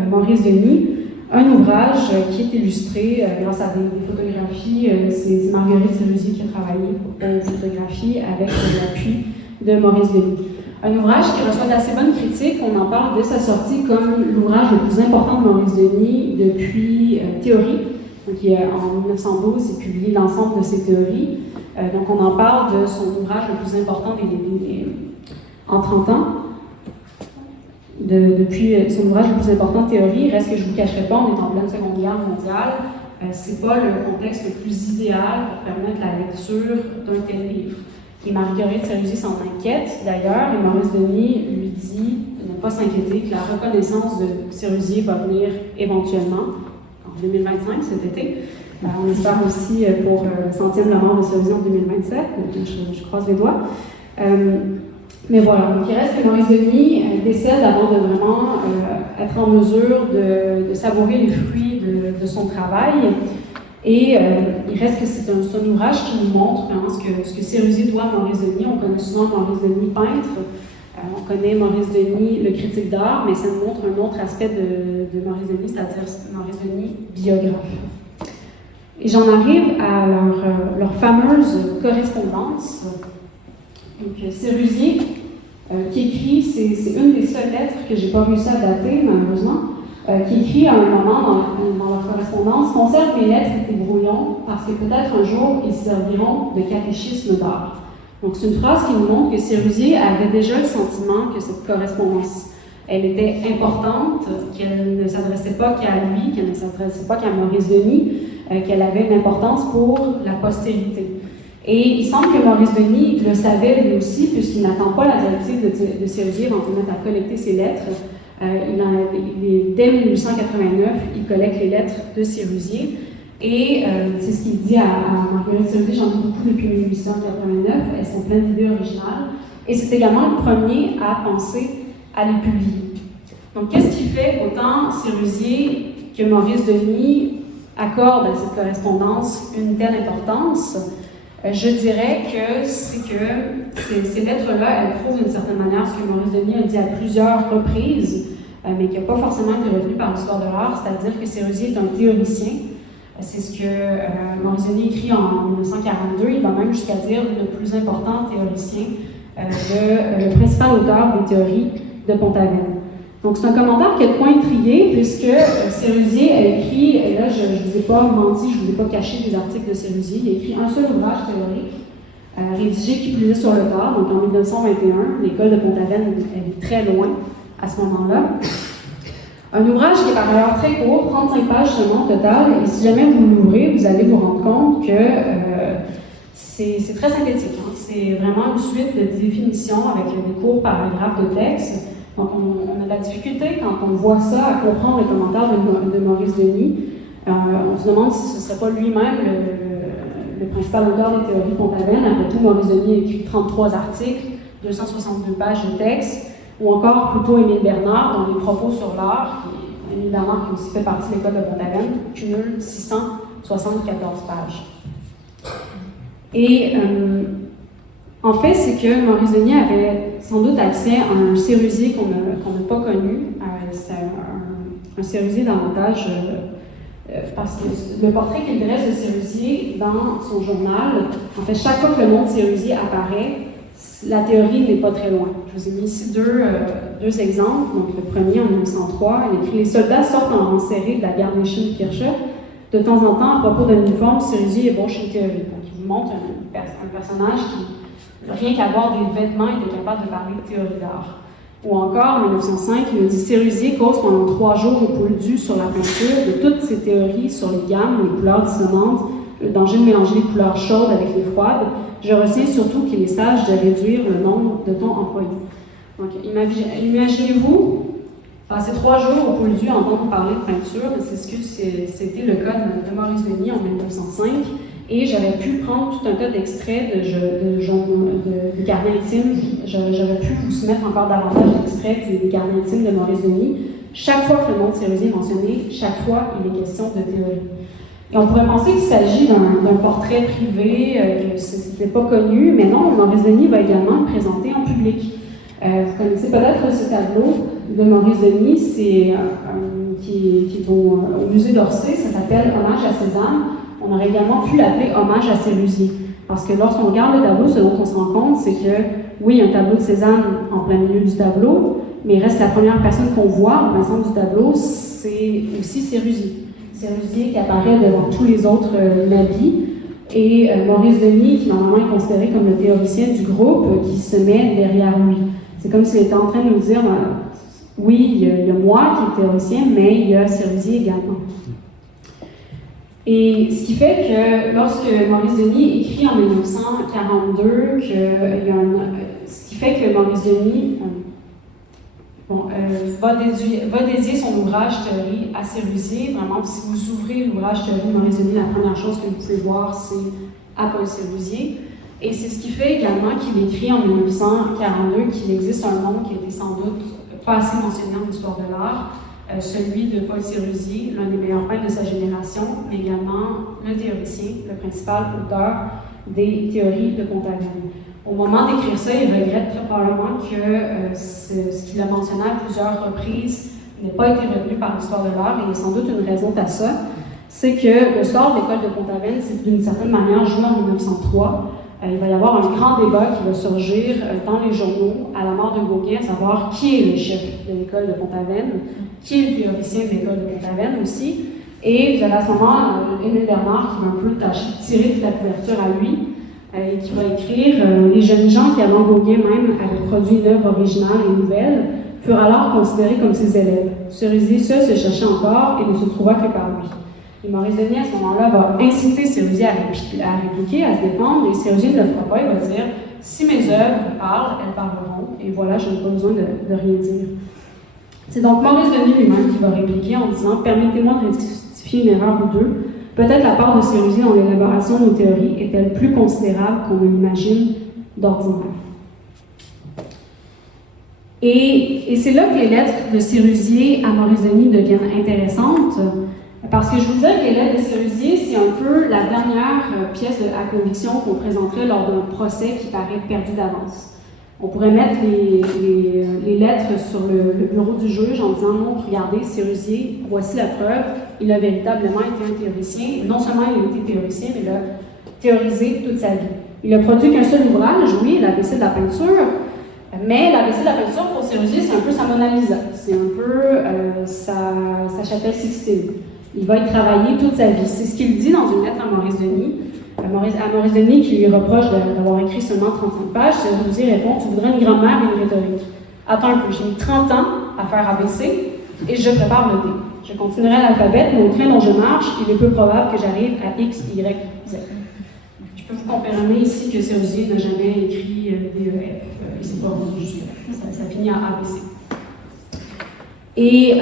Maurice Denis. un ouvrage qui est illustré grâce à des photographies. C'est Marguerite Sérusier qui a travaillé aux photographies avec l'appui de Maurice Denis. Un ouvrage qui reçoit d'assez bonnes critiques. On en parle dès sa sortie comme l'ouvrage le plus important de Maurice Denis depuis Théorie. Donc, en 1912, il publie l'ensemble de ses théories. Donc, on en parle de son ouvrage le plus important en 30 ans. Depuis son ouvrage le plus important, Théorie. Il reste que je ne vous cacherai pas, on est en pleine Seconde Guerre mondiale. C'est pas le contexte le plus idéal pour permettre la lecture d'un tel livre. Et Marguerite Sérusier s'en inquiète d'ailleurs, et Maurice Denis lui dit de ne pas s'inquiéter, que la reconnaissance de Sérusier va venir éventuellement, en 2025, cet été. On espère aussi pour le centième la mort de Sérusier en 2027, donc je croise les doigts. Mais voilà, donc il reste que Maurice Denis décède avant de vraiment être en mesure de savourer les fruits de son travail. Et il reste que c'est un ouvrage qui nous montre vraiment ce que Sérusier doit à Maurice Denis. On connaît souvent Maurice Denis peintre, on connaît Maurice Denis le critique d'art, mais ça nous montre un autre aspect de Maurice Denis, c'est-à-dire Maurice Denis biographe. Et j'en arrive à leur fameuse correspondance. Donc Sérusier, qui écrit, c'est une des seules lettres que j'ai pas réussi à dater, malheureusement, qui écrit à un moment dans leur correspondance: conserve mes lettres et tes brouillons, parce que peut-être un jour ils serviront de catéchisme d'art. Donc c'est une phrase qui nous montre que Sérusier avait déjà le sentiment que cette correspondance, elle était importante, qu'elle ne s'adressait pas qu'à lui, qu'elle ne s'adressait pas qu'à Maurice Denis, qu'elle avait une importance pour la postérité. Et il semble que Maurice Denis le savait lui aussi, puisqu'il n'attend pas la directive de Sérusier avant de mettre à collecter ses lettres. Dès 1889, il collecte les lettres de Sérusier. Et c'est ce qu'il dit à Marguerite Sérusier: j'en ai beaucoup depuis 1889, elles sont pleines d'idées originales. Et c'est également le premier à penser à les publier. Donc qu'est-ce qui fait qu'autant Sérusier que Maurice Denis accordent à cette correspondance une telle importance? Je dirais que c'est que ces lettres-là, elles prouvent d'une certaine manière ce que Maurice Denis a dit à plusieurs reprises, mais qui n'a pas forcément été retenu par l'histoire de l'art, c'est-à-dire que Sérusier est un théoricien. C'est ce que Maurice Denis écrit en 1942. Il va même jusqu'à dire le plus important théoricien, le principal auteur des théories de Pont-Aven. Donc c'est un commentaire qui est de point intrigué, puisque Sérusier a écrit, et là je ne vous ai pas menti, je ne vous ai pas caché des articles de Sérusier, il a écrit un seul ouvrage théorique, rédigé qui plus est sur le tard, donc en 1921. L'école de Pont-Aven, elle est très loin à ce moment-là. Un ouvrage qui est par ailleurs très court, 35 pages seulement au total, et si jamais vous l'ouvrez, vous allez vous rendre compte que c'est très synthétique. Hein. C'est vraiment une suite de définitions avec des courts paragraphes de texte. Donc on a de la difficulté quand on voit ça à comprendre les commentaires de Maurice Denis. On se demande si ce ne serait pas lui-même le principal auteur des théories Pont-Aven. Après tout, Maurice Denis a écrit 33 articles, 262 pages de texte, ou encore plutôt Émile Bernard, dont les propos sur l'art, Émile Bernard qui aussi fait partie de l'école de Pont-Aven, cumule 674 pages. Et en fait, c'est que Maurice Denis avait sans doute accès à un Sérusier qu'on n'a pas connu. C'est un Sérusier davantage, parce que le portrait qu'il dresse de Sérusier dans son journal, en fait, chaque fois que le nom de Sérusier apparaît, la théorie n'est pas très loin. Je vous ai mis ici deux exemples. Donc, le premier, en 1903, il écrit: les soldats sortent en rang serré de la Garmisch-Kirche. De temps en temps, à propos d'un uniforme, Sérusier ébauche une théorie. Donc, il vous montre un personnage qui, rien qu'à voir des vêtements, était capable de parler de théorie d'art. Ou encore, en 1905, il nous dit: Sérusier cause pendant 3 jours au Pouldu sur la peinture de toutes ses théories sur les gammes, les couleurs dissonantes, le danger de mélanger les couleurs chaudes avec les froides. Je retiens surtout qu'il est sage de réduire le nombre de tons employés. Donc, imaginez-vous passer 3 jours au Pouldu à entendre parler de peinture. C'est ce que c'était le cas de Maurice Denis en 1905. Et j'aurais pu prendre tout un tas d'extraits de carnets intimes. J'aurais pu vous soumettre encore davantage d'extraits des carnets intimes de Maurice Denis. Chaque fois que le nom de Sérusier est mentionné, chaque fois il est question de théorie. Et on pourrait penser qu'il s'agit d'un portrait privé, que ce n'était pas connu, mais non, Maurice Denis va également le présenter en public. Vous connaissez peut-être ce tableau de Maurice Denis, c'est une qui est au musée d'Orsay, ça s'appelle Hommage à Cézanne. On aurait également pu l'appeler Hommage à Sérusier. Parce que lorsqu'on regarde le tableau, ce dont on se rend compte, c'est que, oui, il y a un tableau de Cézanne en plein milieu du tableau, mais il reste la première personne qu'on voit en plein centre du tableau, c'est aussi Sérusier. Sérusier qui apparaît devant tous les autres nabis, et Maurice Denis, qui normalement est considéré comme le théoricien du groupe, qui se met derrière lui. C'est comme s'il était en train de nous dire, oui, il y a moi qui est théoricien, mais il y a Sérusier également. Et ce qui fait que lorsque Maurice Denis écrit en 1942 ce qui fait que Maurice Denis va dédier son ouvrage Théorie à Sérusier. Vraiment, si vous ouvrez l'ouvrage Théorie de Maurice Denis, la première chose que vous pouvez voir, c'est à Paul Sérusier. Et c'est ce qui fait également qu'il écrit en 1942 qu'il existe un nom qui a été sans doute pas assez mentionné en histoire de l'art, celui de Paul Sérusier, l'un des meilleurs peintres de sa génération, mais également le théoricien, le principal auteur des théories de Pont-Aven. Au moment d'écrire ça, il regrette très probablement que ce qu'il a mentionné à plusieurs reprises n'ait pas été retenu par l'histoire de l'art, et il y a sans doute une raison à ça. C'est que le sort de l'école de Pont-Aven, c'est d'une certaine manière joué en 1903. Il va y avoir un grand débat qui va surgir dans les journaux à la mort de Gauguin, à savoir qui est le chef de l'école de Pont-Aven, qui est le théoricien de l'école de Pont-Aven aussi. Et vous avez à ce moment Émile Bernard qui va un peu tirer toute la couverture à lui et qui va écrire les jeunes gens qui, avant Gauguin même, avaient produit une œuvre originale et nouvelle, furent alors considérés comme ses élèves. Sérusier seul se cherchait encore et ne se trouva que par lui. Et Maurice Denis, à ce moment-là, va inciter Sérusier à répliquer, à se défendre, et Sérusier ne le fera pas, il va dire « Si mes œuvres parlent, elles parleront, et voilà, je n'ai pas besoin de rien dire. » C'est donc Maurice Denis lui-même qui va répliquer en disant « Permettez-moi de rectifier une erreur ou deux. Peut-être la part de Sérusier dans l'élaboration de nos théories est-elle plus considérable qu'on ne l'imagine d'ordinaire. » Et c'est là que les lettres de Sérusier à Maurice Denis deviennent intéressantes, parce que je vous disais que les lettres de Sérusier, c'est un peu la dernière pièce à conviction qu'on présenterait lors d'un procès qui paraît perdu d'avance. On pourrait mettre les lettres sur le bureau du juge en disant « Non, regardez, Sérusier, voici la preuve, il a véritablement été un théoricien. Non seulement il a été théoricien, mais il a théorisé toute sa vie. Il a produit qu'un seul ouvrage, oui, l'ABC de la peinture, mais l'ABC de la peinture, pour Sérusier, c'est un peu sa Mona Lisa, c'est un peu sa chapelle Sixtine. Il va y travailler toute sa vie. C'est ce qu'il dit dans une lettre à Maurice Denis. Maurice Denis qui lui reproche d'avoir écrit seulement 35 pages, Sérusier répond « Tu voudrais une grammaire et une rhétorique. Attends un peu, j'ai mis 30 ans à faire ABC et je prépare le D. Je continuerai l'alphabet, mais au train dont je marche, il est peu probable que j'arrive à X, Y, Z. » Je peux vous confirmer ici que Sérusier n'a jamais écrit DEF. Il s'est pas rendu jusque-là. Ça finit à ABC. Et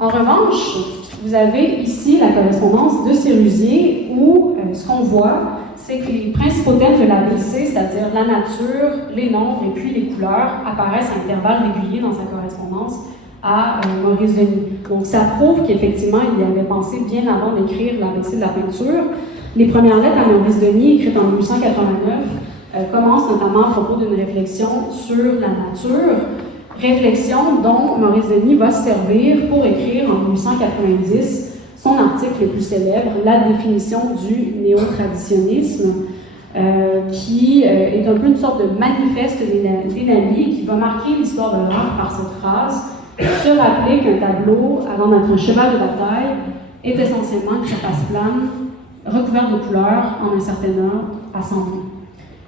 en revanche, vous avez ici la correspondance de Sérusier où ce qu'on voit, c'est que les principaux thèmes de l'ABC, c'est-à-dire la nature, les nombres et puis les couleurs, apparaissent à intervalles réguliers dans sa correspondance à Maurice Denis. Donc ça prouve qu'effectivement, il y avait pensé bien avant d'écrire l'ABC de la peinture. Les premières lettres à Maurice Denis, écrites en 1889, commencent notamment à propos d'une réflexion sur la nature, réflexion dont Maurice Denis va se servir pour écrire en 1890 son article le plus célèbre, La définition du néo-traditionnisme, qui est un peu une sorte de manifeste dynamique qui va marquer l'histoire de l'art par cette phrase « Se rappeler qu'un tableau, avant d'être un cheval de bataille, est essentiellement une surface plane, recouverte de couleurs en un certain ordre, à 100 points. »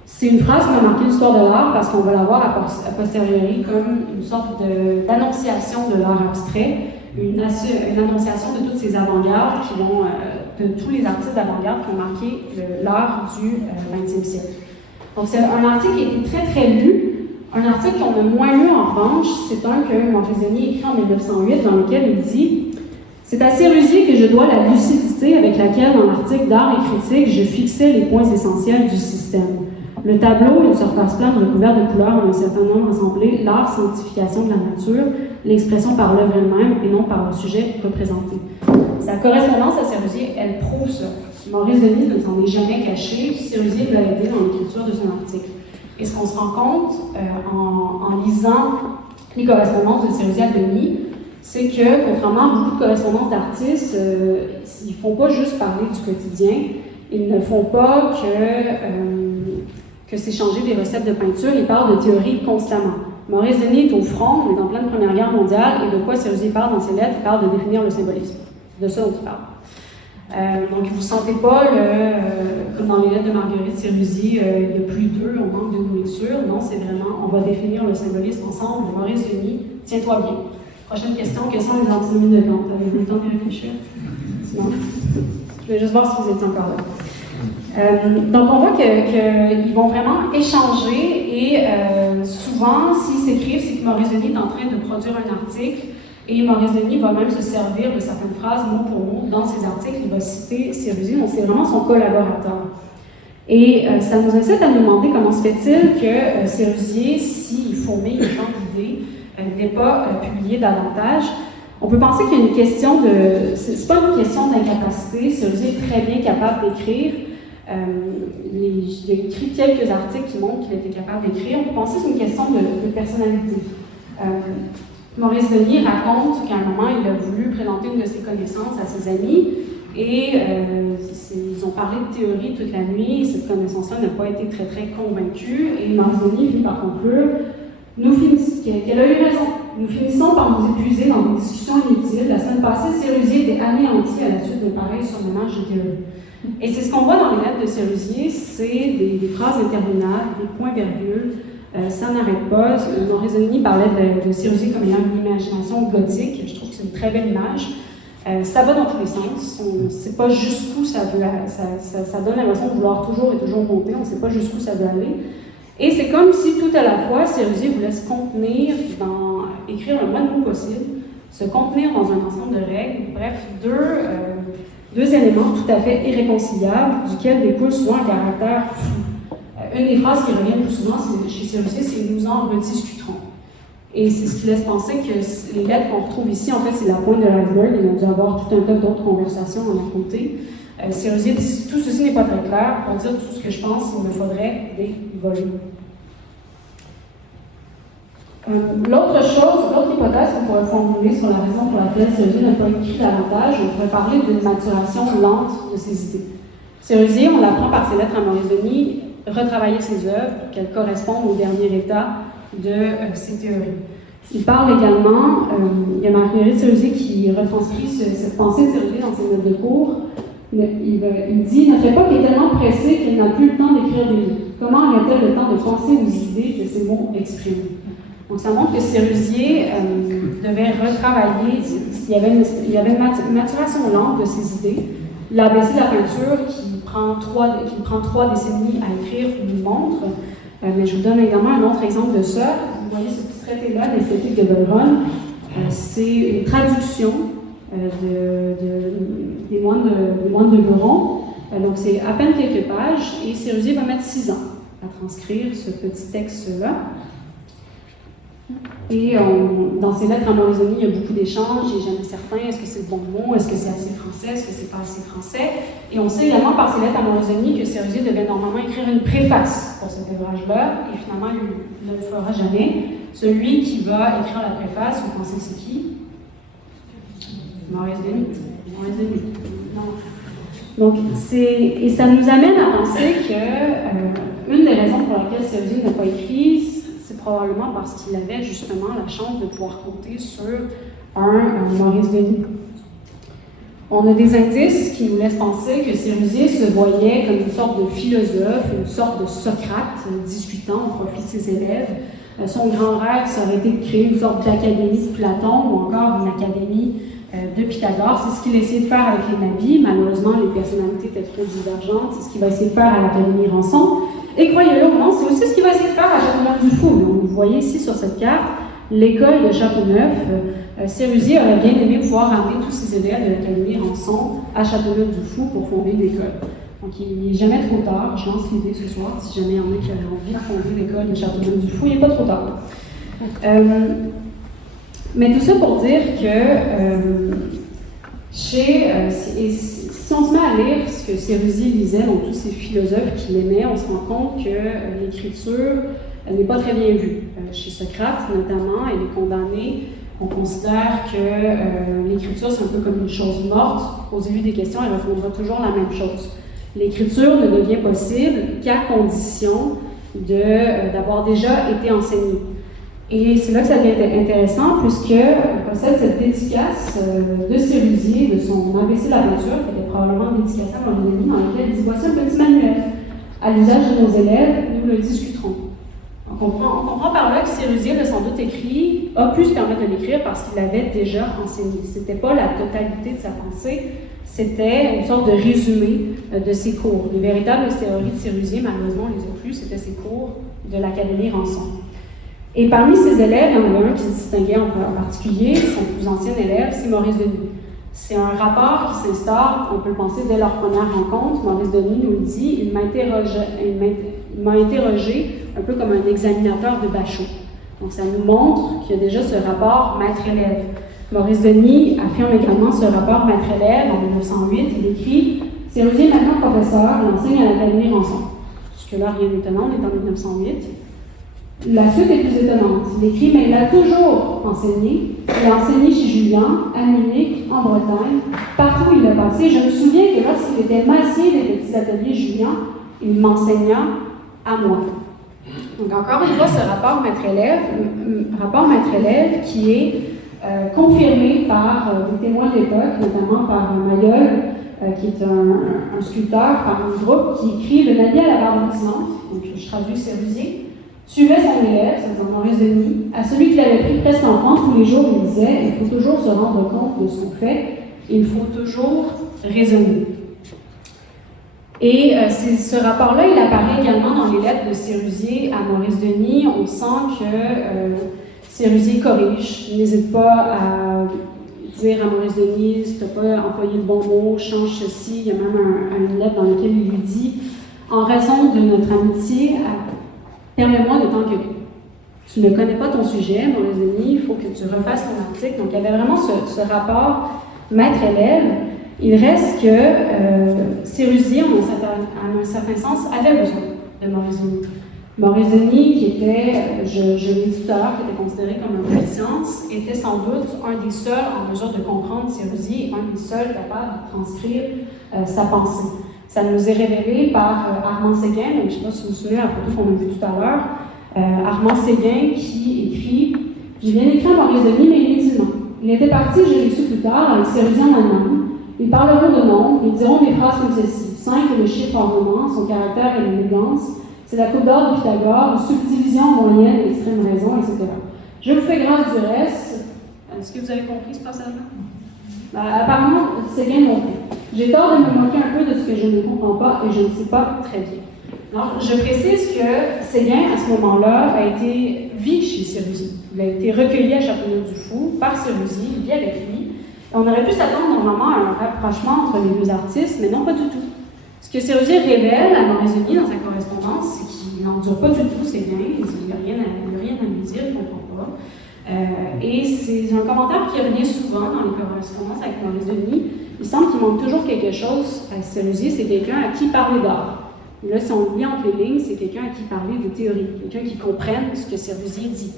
C'est une phrase qui va marquer l'histoire de l'art parce qu'on va la voir a posteriori comme une sorte d'annonciation de l'art abstrait, une annonciation de toutes ces avant-gardes de tous les artistes d'avant-garde qui ont marqué l'art du XXe siècle. Donc c'est un article qui a été très très lu. Un article qu'on a moins lu en revanche, c'est un que Maurice Denis écrit en 1908 dans lequel il dit « C'est à Sérusier que je dois la lucidité avec laquelle dans l'article d'art et critique je fixais les points essentiels du système. Le tableau, une surface plane recouverte de couleurs en un certain nombre assemblé, l'art, sanctification de la nature, l'expression par l'œuvre elle-même et non par le sujet représenté. » Sa correspondance à Sérusier, elle prouve ça. Maurice Denis ne s'en est jamais caché, Sérusier l'a aidé dans l'écriture de son article. Et ce qu'on se rend compte en lisant les correspondances de Sérusier à Denis, c'est que, contrairement à beaucoup de correspondances d'artistes, ils ne font pas juste parler du quotidien, ils ne font pas que s'échanger des recettes de peinture, ils parlent de théorie constamment. Maurice Denis est au front, on est en pleine Première Guerre mondiale, et de quoi Sérusier parle dans ses lettres? Il parle de définir le symbolisme. C'est de ça dont il parle. Donc, vous ne sentez pas, comme dans les lettres de Marguerite Sérusier, il y a plus d'eux, on manque de nourriture. Non, c'est vraiment, on va définir le symbolisme ensemble. Maurice Denis, tiens-toi bien. Prochaine question, quels sont les antinomie de Kant? Avez-vous le temps de réfléchir? Non? Je vais juste voir si vous étiez encore là. Donc, on voit qu'ils vont vraiment échanger et souvent, s'ils s'écrivent, c'est que Maurice Denis est en train de produire un article et Maurice Denis va même se servir de certaines phrases mot pour mot dans ses articles. Il va citer Sérusier, donc c'est vraiment son collaborateur. Et ça nous incite à nous demander comment se fait-il que Sérusier, s'il fourmille une grande idée, n'ait pas publié davantage. On peut penser qu'il y a une question de... C'est pas une question d'incapacité. Sérusier est très bien capable d'écrire. Il a écrit quelques articles qui montrent qu'il était capable d'écrire. On peut penser que c'est une question de personnalité. Maurice Denis raconte qu'à un moment, il a voulu présenter une de ses connaissances à ses amis et ils ont parlé de théorie toute la nuit. Cette connaissance-là n'a pas été très, très convaincue et Maurice Denis finit par conclure qu'elle a eu raison. Nous finissons par nous épuiser dans des discussions inutiles. La semaine passée, Sérusier était anéanti à la suite de pareils surmenage de théorie. Et c'est ce qu'on voit dans les lettres de Sérusier, c'est des phrases interminables, des points-virgules, ça n'arrête pas. Maurice Denis parlait de Sérusier comme ayant une imagination gothique, je trouve que c'est une très belle image. Ça va dans tous les sens, on ne sait pas jusqu'où ça veut, ça donne l'impression de vouloir toujours et toujours monter, on ne sait pas jusqu'où ça veut aller. Et c'est comme si tout à la fois, Sérusier voulait se contenir écrire le moins de mots possible, se contenir dans un ensemble de règles, bref, deux éléments tout à fait irréconciliables, duquel découle souvent un caractère flou. Une des phrases qui revient le plus souvent chez Sérusier, c'est « nous en rediscuterons ». Et c'est ce qui laisse penser que les lettres qu'on retrouve ici, en fait, c'est la pointe de l'iceberg. Il a dû avoir tout un tas d'autres conversations à côté. Sérusier dit « tout ceci n'est pas très clair. Pour dire tout ce que je pense, il me faudrait des volumes ». L'autre hypothèse qu'on pourrait formuler sur la raison pour laquelle Sérusier n'a pas écrit davantage, on pourrait parler d'une maturation lente de ses idées. Sérusier, on l'apprend par ses lettres à Maurice Denis, retravailler ses œuvres pour qu'elles correspondent au dernier état de ses théories. Il parle également, il y a Marguerite Sérusier qui retranscrit cette pensée de Sérusier dans ses notes de cours. Il dit « Notre époque est tellement pressée qu'elle n'a plus le temps d'écrire des livres. Comment aurait-elle le temps de penser aux idées que ces mots expriment ?» Donc, ça montre que Sérusier devait retravailler, il y avait une maturation lente de ses idées. L'ABC de la peinture, qui prend 3 décennies à écrire, nous montre. Mais je vous donne également un autre exemple de ça. Vous voyez ce petit traité-là, l'esthétique de Belron. C'est une traduction des moines de Buron. Donc, c'est à peine quelques pages, et Sérusier va mettre 6 ans à transcrire ce petit texte-là. Et dans ses lettres à Maurice Denis, il y a beaucoup d'échanges, il n'est jamais certain, est-ce que c'est le bon mot, est-ce que c'est assez français, est-ce que c'est pas assez français. Et on sait également par ses lettres à Maurice Denis que Sérusier devait normalement écrire une préface pour cet ouvrage-là, et finalement il ne le fera jamais. Celui qui va écrire la préface, vous pensez que c'est qui? Maurice Denis. Non. Donc, et ça nous amène à penser que une des raisons pour laquelle Sérusier n'a pas écrit, c'est probablement parce qu'il avait justement la chance de pouvoir compter sur un Maurice Denis. On a des indices qui nous laissent penser que Sérusier se voyait comme une sorte de philosophe, une sorte de Socrate, discutant au profit de ses élèves. Son grand rêve, ça aurait été de créer une sorte d'académie de Platon ou encore une académie de Pythagore. C'est ce qu'il a essayé de faire avec les nabis. Malheureusement, les personnalités étaient trop divergentes. C'est ce qu'il va essayer de faire à l'Académie Rançon. Et croyez-le ou non, c'est aussi ce qu'il va essayer de faire à Châteauneuf-du-Four. Vous voyez ici sur cette carte l'école de Châteauneuf. Sérusier aurait bien aimé pouvoir ramener tous ses élèves de l'Académie Rançon à Châteauneuf-du-Four pour fonder l'école. Donc il n'est jamais trop tard. Je lance l'idée ce soir, si jamais il y en a qui avaient envie de fonder l'école de Châteauneuf-du-Four, il n'est pas trop tard. Mais tout ça pour dire que si on se met à lire ce que Sérusier lisait, donc tous ces philosophes qu'il aimait, on se rend compte que l'écriture n'est pas très bien vue. Chez Socrate, notamment, elle est condamnée. On considère que l'écriture, c'est un peu comme une chose morte. Posez-lui des questions, elle répondra toujours la même chose. L'écriture ne devient possible qu'à condition d'avoir déjà été enseignée. Et c'est là que ça devient intéressant, puisqu'on possède cette dédicace de Sérusier, de son ABC l'aventure, qui était probablement dédicacée à Maurice Denis, dans laquelle il dit « Voici un petit manuel. À l'usage de nos élèves, nous le discuterons. » Donc on comprend par là que Sérusier l'a sans doute écrit, a pu se permettre de l'écrire parce qu'il l'avait déjà enseigné. Ce n'était pas la totalité de sa pensée, c'était une sorte de résumé de ses cours. Les véritables théories de Sérusier, malheureusement, on les a plus, c'était ses cours de l'Académie Rançon. Et parmi ses élèves, il y en avait un qui se distinguait en particulier, son plus ancien élève, c'est Maurice Denis. C'est un rapport qui s'instaure, on peut le penser, dès leur première rencontre. Maurice Denis nous le dit, il m'a interrogé un peu comme un examinateur de bachot. Donc ça nous montre qu'il y a déjà ce rapport maître-élève. Maurice Denis affirme également ce rapport maître-élève en 1908. Il écrit « Sérusier est maintenant professeur, il enseigne à l'Académie Rançon. » Jusque-là, rien d'étonnant, on est en 1908. La suite est plus étonnante. Il écrit « Mais il a toujours enseigné. Il a enseigné chez Julien, à Munich, en Bretagne, partout où il a passé. Je me souviens que lorsqu'il était massier des petits ateliers Julien, il m'enseigna à moi. » Donc encore une fois, ce rapport maître-élève qui est confirmé par des témoins de l'époque, notamment par Mayol, qui est un sculpteur parmi le groupe, qui écrit « Le navire à la barre ruisselante », donc je traduis Sérusier, suivait son élève, c'est-à-dire Maurice Denis, à celui qui l'avait pris presque enfant, tous les jours il disait « Il faut toujours se rendre compte de ce qu'on fait, il faut toujours raisonner ». Et ce rapport-là, il apparaît également dans les lettres de Sérusier à Maurice Denis. On sent que Sérusier corrige, n'hésite pas à dire à Maurice Denis, si tu n'as pas employé le bon mot, change ceci. Il y a même une lettre dans laquelle il lui dit, en raison de notre amitié, permets-moi de t'engueuler. Tu ne connais pas ton sujet, Maurice Denis, il faut que tu refasses ton article. Donc il y avait vraiment ce rapport maître-élève. Il reste que Sérusier, en un certain sens, avait besoin de Maurice Denis. Maurice Denis, qui était, je l'ai dit tout à l'heure, qui était considéré comme un peu de science, était sans doute un des seuls en mesure de comprendre Sérusier, un des seuls capables de transcrire sa pensée. Ça nous est révélé par Armand Séguin, donc je ne sais pas si vous vous souvenez de la photo qu'on a vue tout à l'heure. Armand Séguin qui écrit « J'ai bien écrit à Maurice Denis, mais inutilement. Il était parti, je l'ai su plus tard, avec Sérusier en allemand. Ils parleront de nombres, ils diront des phrases comme celle-ci. 5 est le chiffre en roman, son caractère et l'élégance. C'est la coupe d'or de Pythagore, une subdivision moyenne et l'extrême raison, etc. Je vous fais grâce du reste. Est-ce que vous avez compris ce passage-là? Apparemment, c'est bien montré. J'ai tort de me moquer un peu de ce que je ne comprends pas et je ne sais pas très bien. Alors, je précise que Séguin, à ce moment-là, vit chez Sérusier. Il a été recueilli à Châteauneuf-du-Fou par Sérusier, il vit avec lui. On aurait pu s'attendre normalement à un rapprochement entre les deux artistes, mais non, pas du tout. Ce que Sérusier révèle à Maurice Denis dans sa correspondance, c'est qu'il n'endure pas du tout Séguin, il n'y a rien à lui dire, il ne comprend pas. Et c'est un commentaire qui revient souvent dans les correspondances avec Maurice Denis. Il semble qu'il manque toujours quelque chose à Sérusier, c'est quelqu'un à qui parler d'art. Et là, si on lit entre les lignes, c'est quelqu'un à qui parler de théorie, quelqu'un qui comprenne ce que Sérusier dit.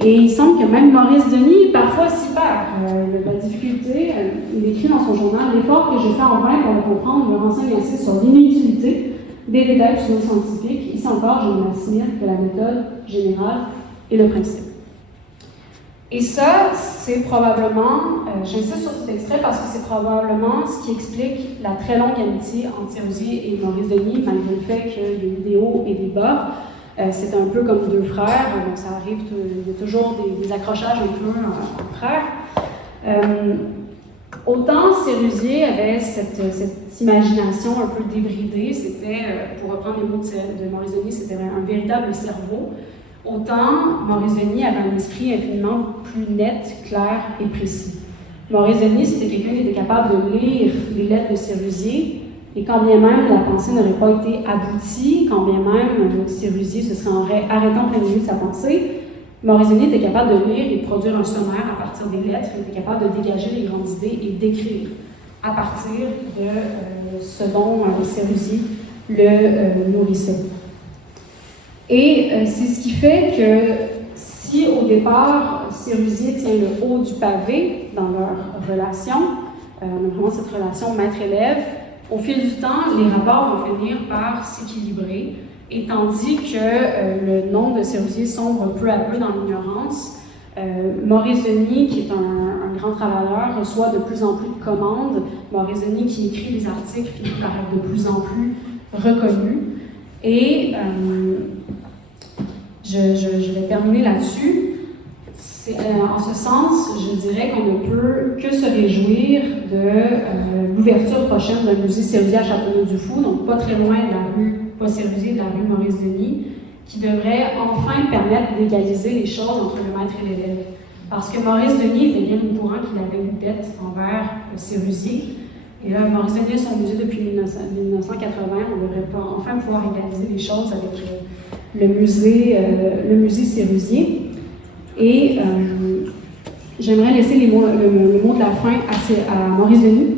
Et il semble que même Maurice Denis, parfois, s'y perd. La difficulté, il écrit dans son journal « L'effort que j'ai fait en vain pour le comprendre me renseigne ainsi sur l'inutilité des détails pseudo-scientifiques. Ici encore, je m'assure que la méthode générale est le principe. » Et ça, c'est probablement, j'insiste sur cet extrait parce que c'est probablement ce qui explique la très longue amitié entre Sérusier et Maurice Denis, malgré le fait qu'il y a eu des hauts et des bas. C'est un peu comme deux frères, donc ça arrive, il y a toujours des accrochages un peu entre frères. Autant Sérusier avait cette imagination un peu débridée, c'était, pour reprendre les mots de Maurice Denis, c'était un véritable cerveau. Autant Maurice Denis avait un esprit infiniment plus net, clair et précis. Maurice Denis, c'était quelqu'un qui était capable de lire les lettres de Sérusier, et quand bien même la pensée n'aurait pas été aboutie, quand bien même Sérusier se serait arrêté en plein milieu de sa pensée, Maurice Denis était capable de lire et de produire un sommaire à partir des lettres, il était capable de dégager les grandes idées et d'écrire à partir de ce dont Sérusier le nourrissait. Et c'est ce qui fait que si au départ, Sérusier tient le haut du pavé dans leur relation, on a vraiment cette relation maître-élève, au fil du temps, les rapports vont finir par s'équilibrer, et tandis que le nombre de Sérusier sombre peu à peu dans l'ignorance, Maurice Denis, qui est un grand travailleur, reçoit de plus en plus de commandes. Maurice Denis, qui écrit des articles, finit par être de plus en plus reconnu. Et je vais terminer là-dessus. En ce sens, je dirais qu'on ne peut que se réjouir de l'ouverture prochaine d'un musée Sérusier à Châteauneuf-du-Fou, donc pas très loin de la rue, pas Sérusier, de la rue Maurice-Denis, qui devrait enfin permettre d'égaliser les choses entre le maître et l'élève. Parce que Maurice-Denis était bien au courant qu'il avait une dette envers Sérusier. Et là, Maurice-Denis a son musée depuis 1980, on devrait enfin pouvoir égaliser les choses avec le musée Sérusier. Et j'aimerais laisser le mot de la fin à Maurice Denis,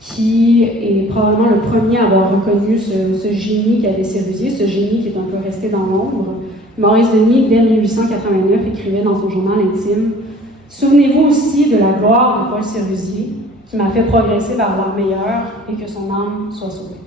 qui est probablement le premier à avoir reconnu ce génie qu'avait Sérusier, ce génie qui est un peu resté dans l'ombre. Maurice Denis, dès 1889, écrivait dans son journal intime « Souvenez-vous aussi de la gloire de Paul Sérusier, qui m'a fait progresser vers l'art meilleur et que son âme soit sauvée. »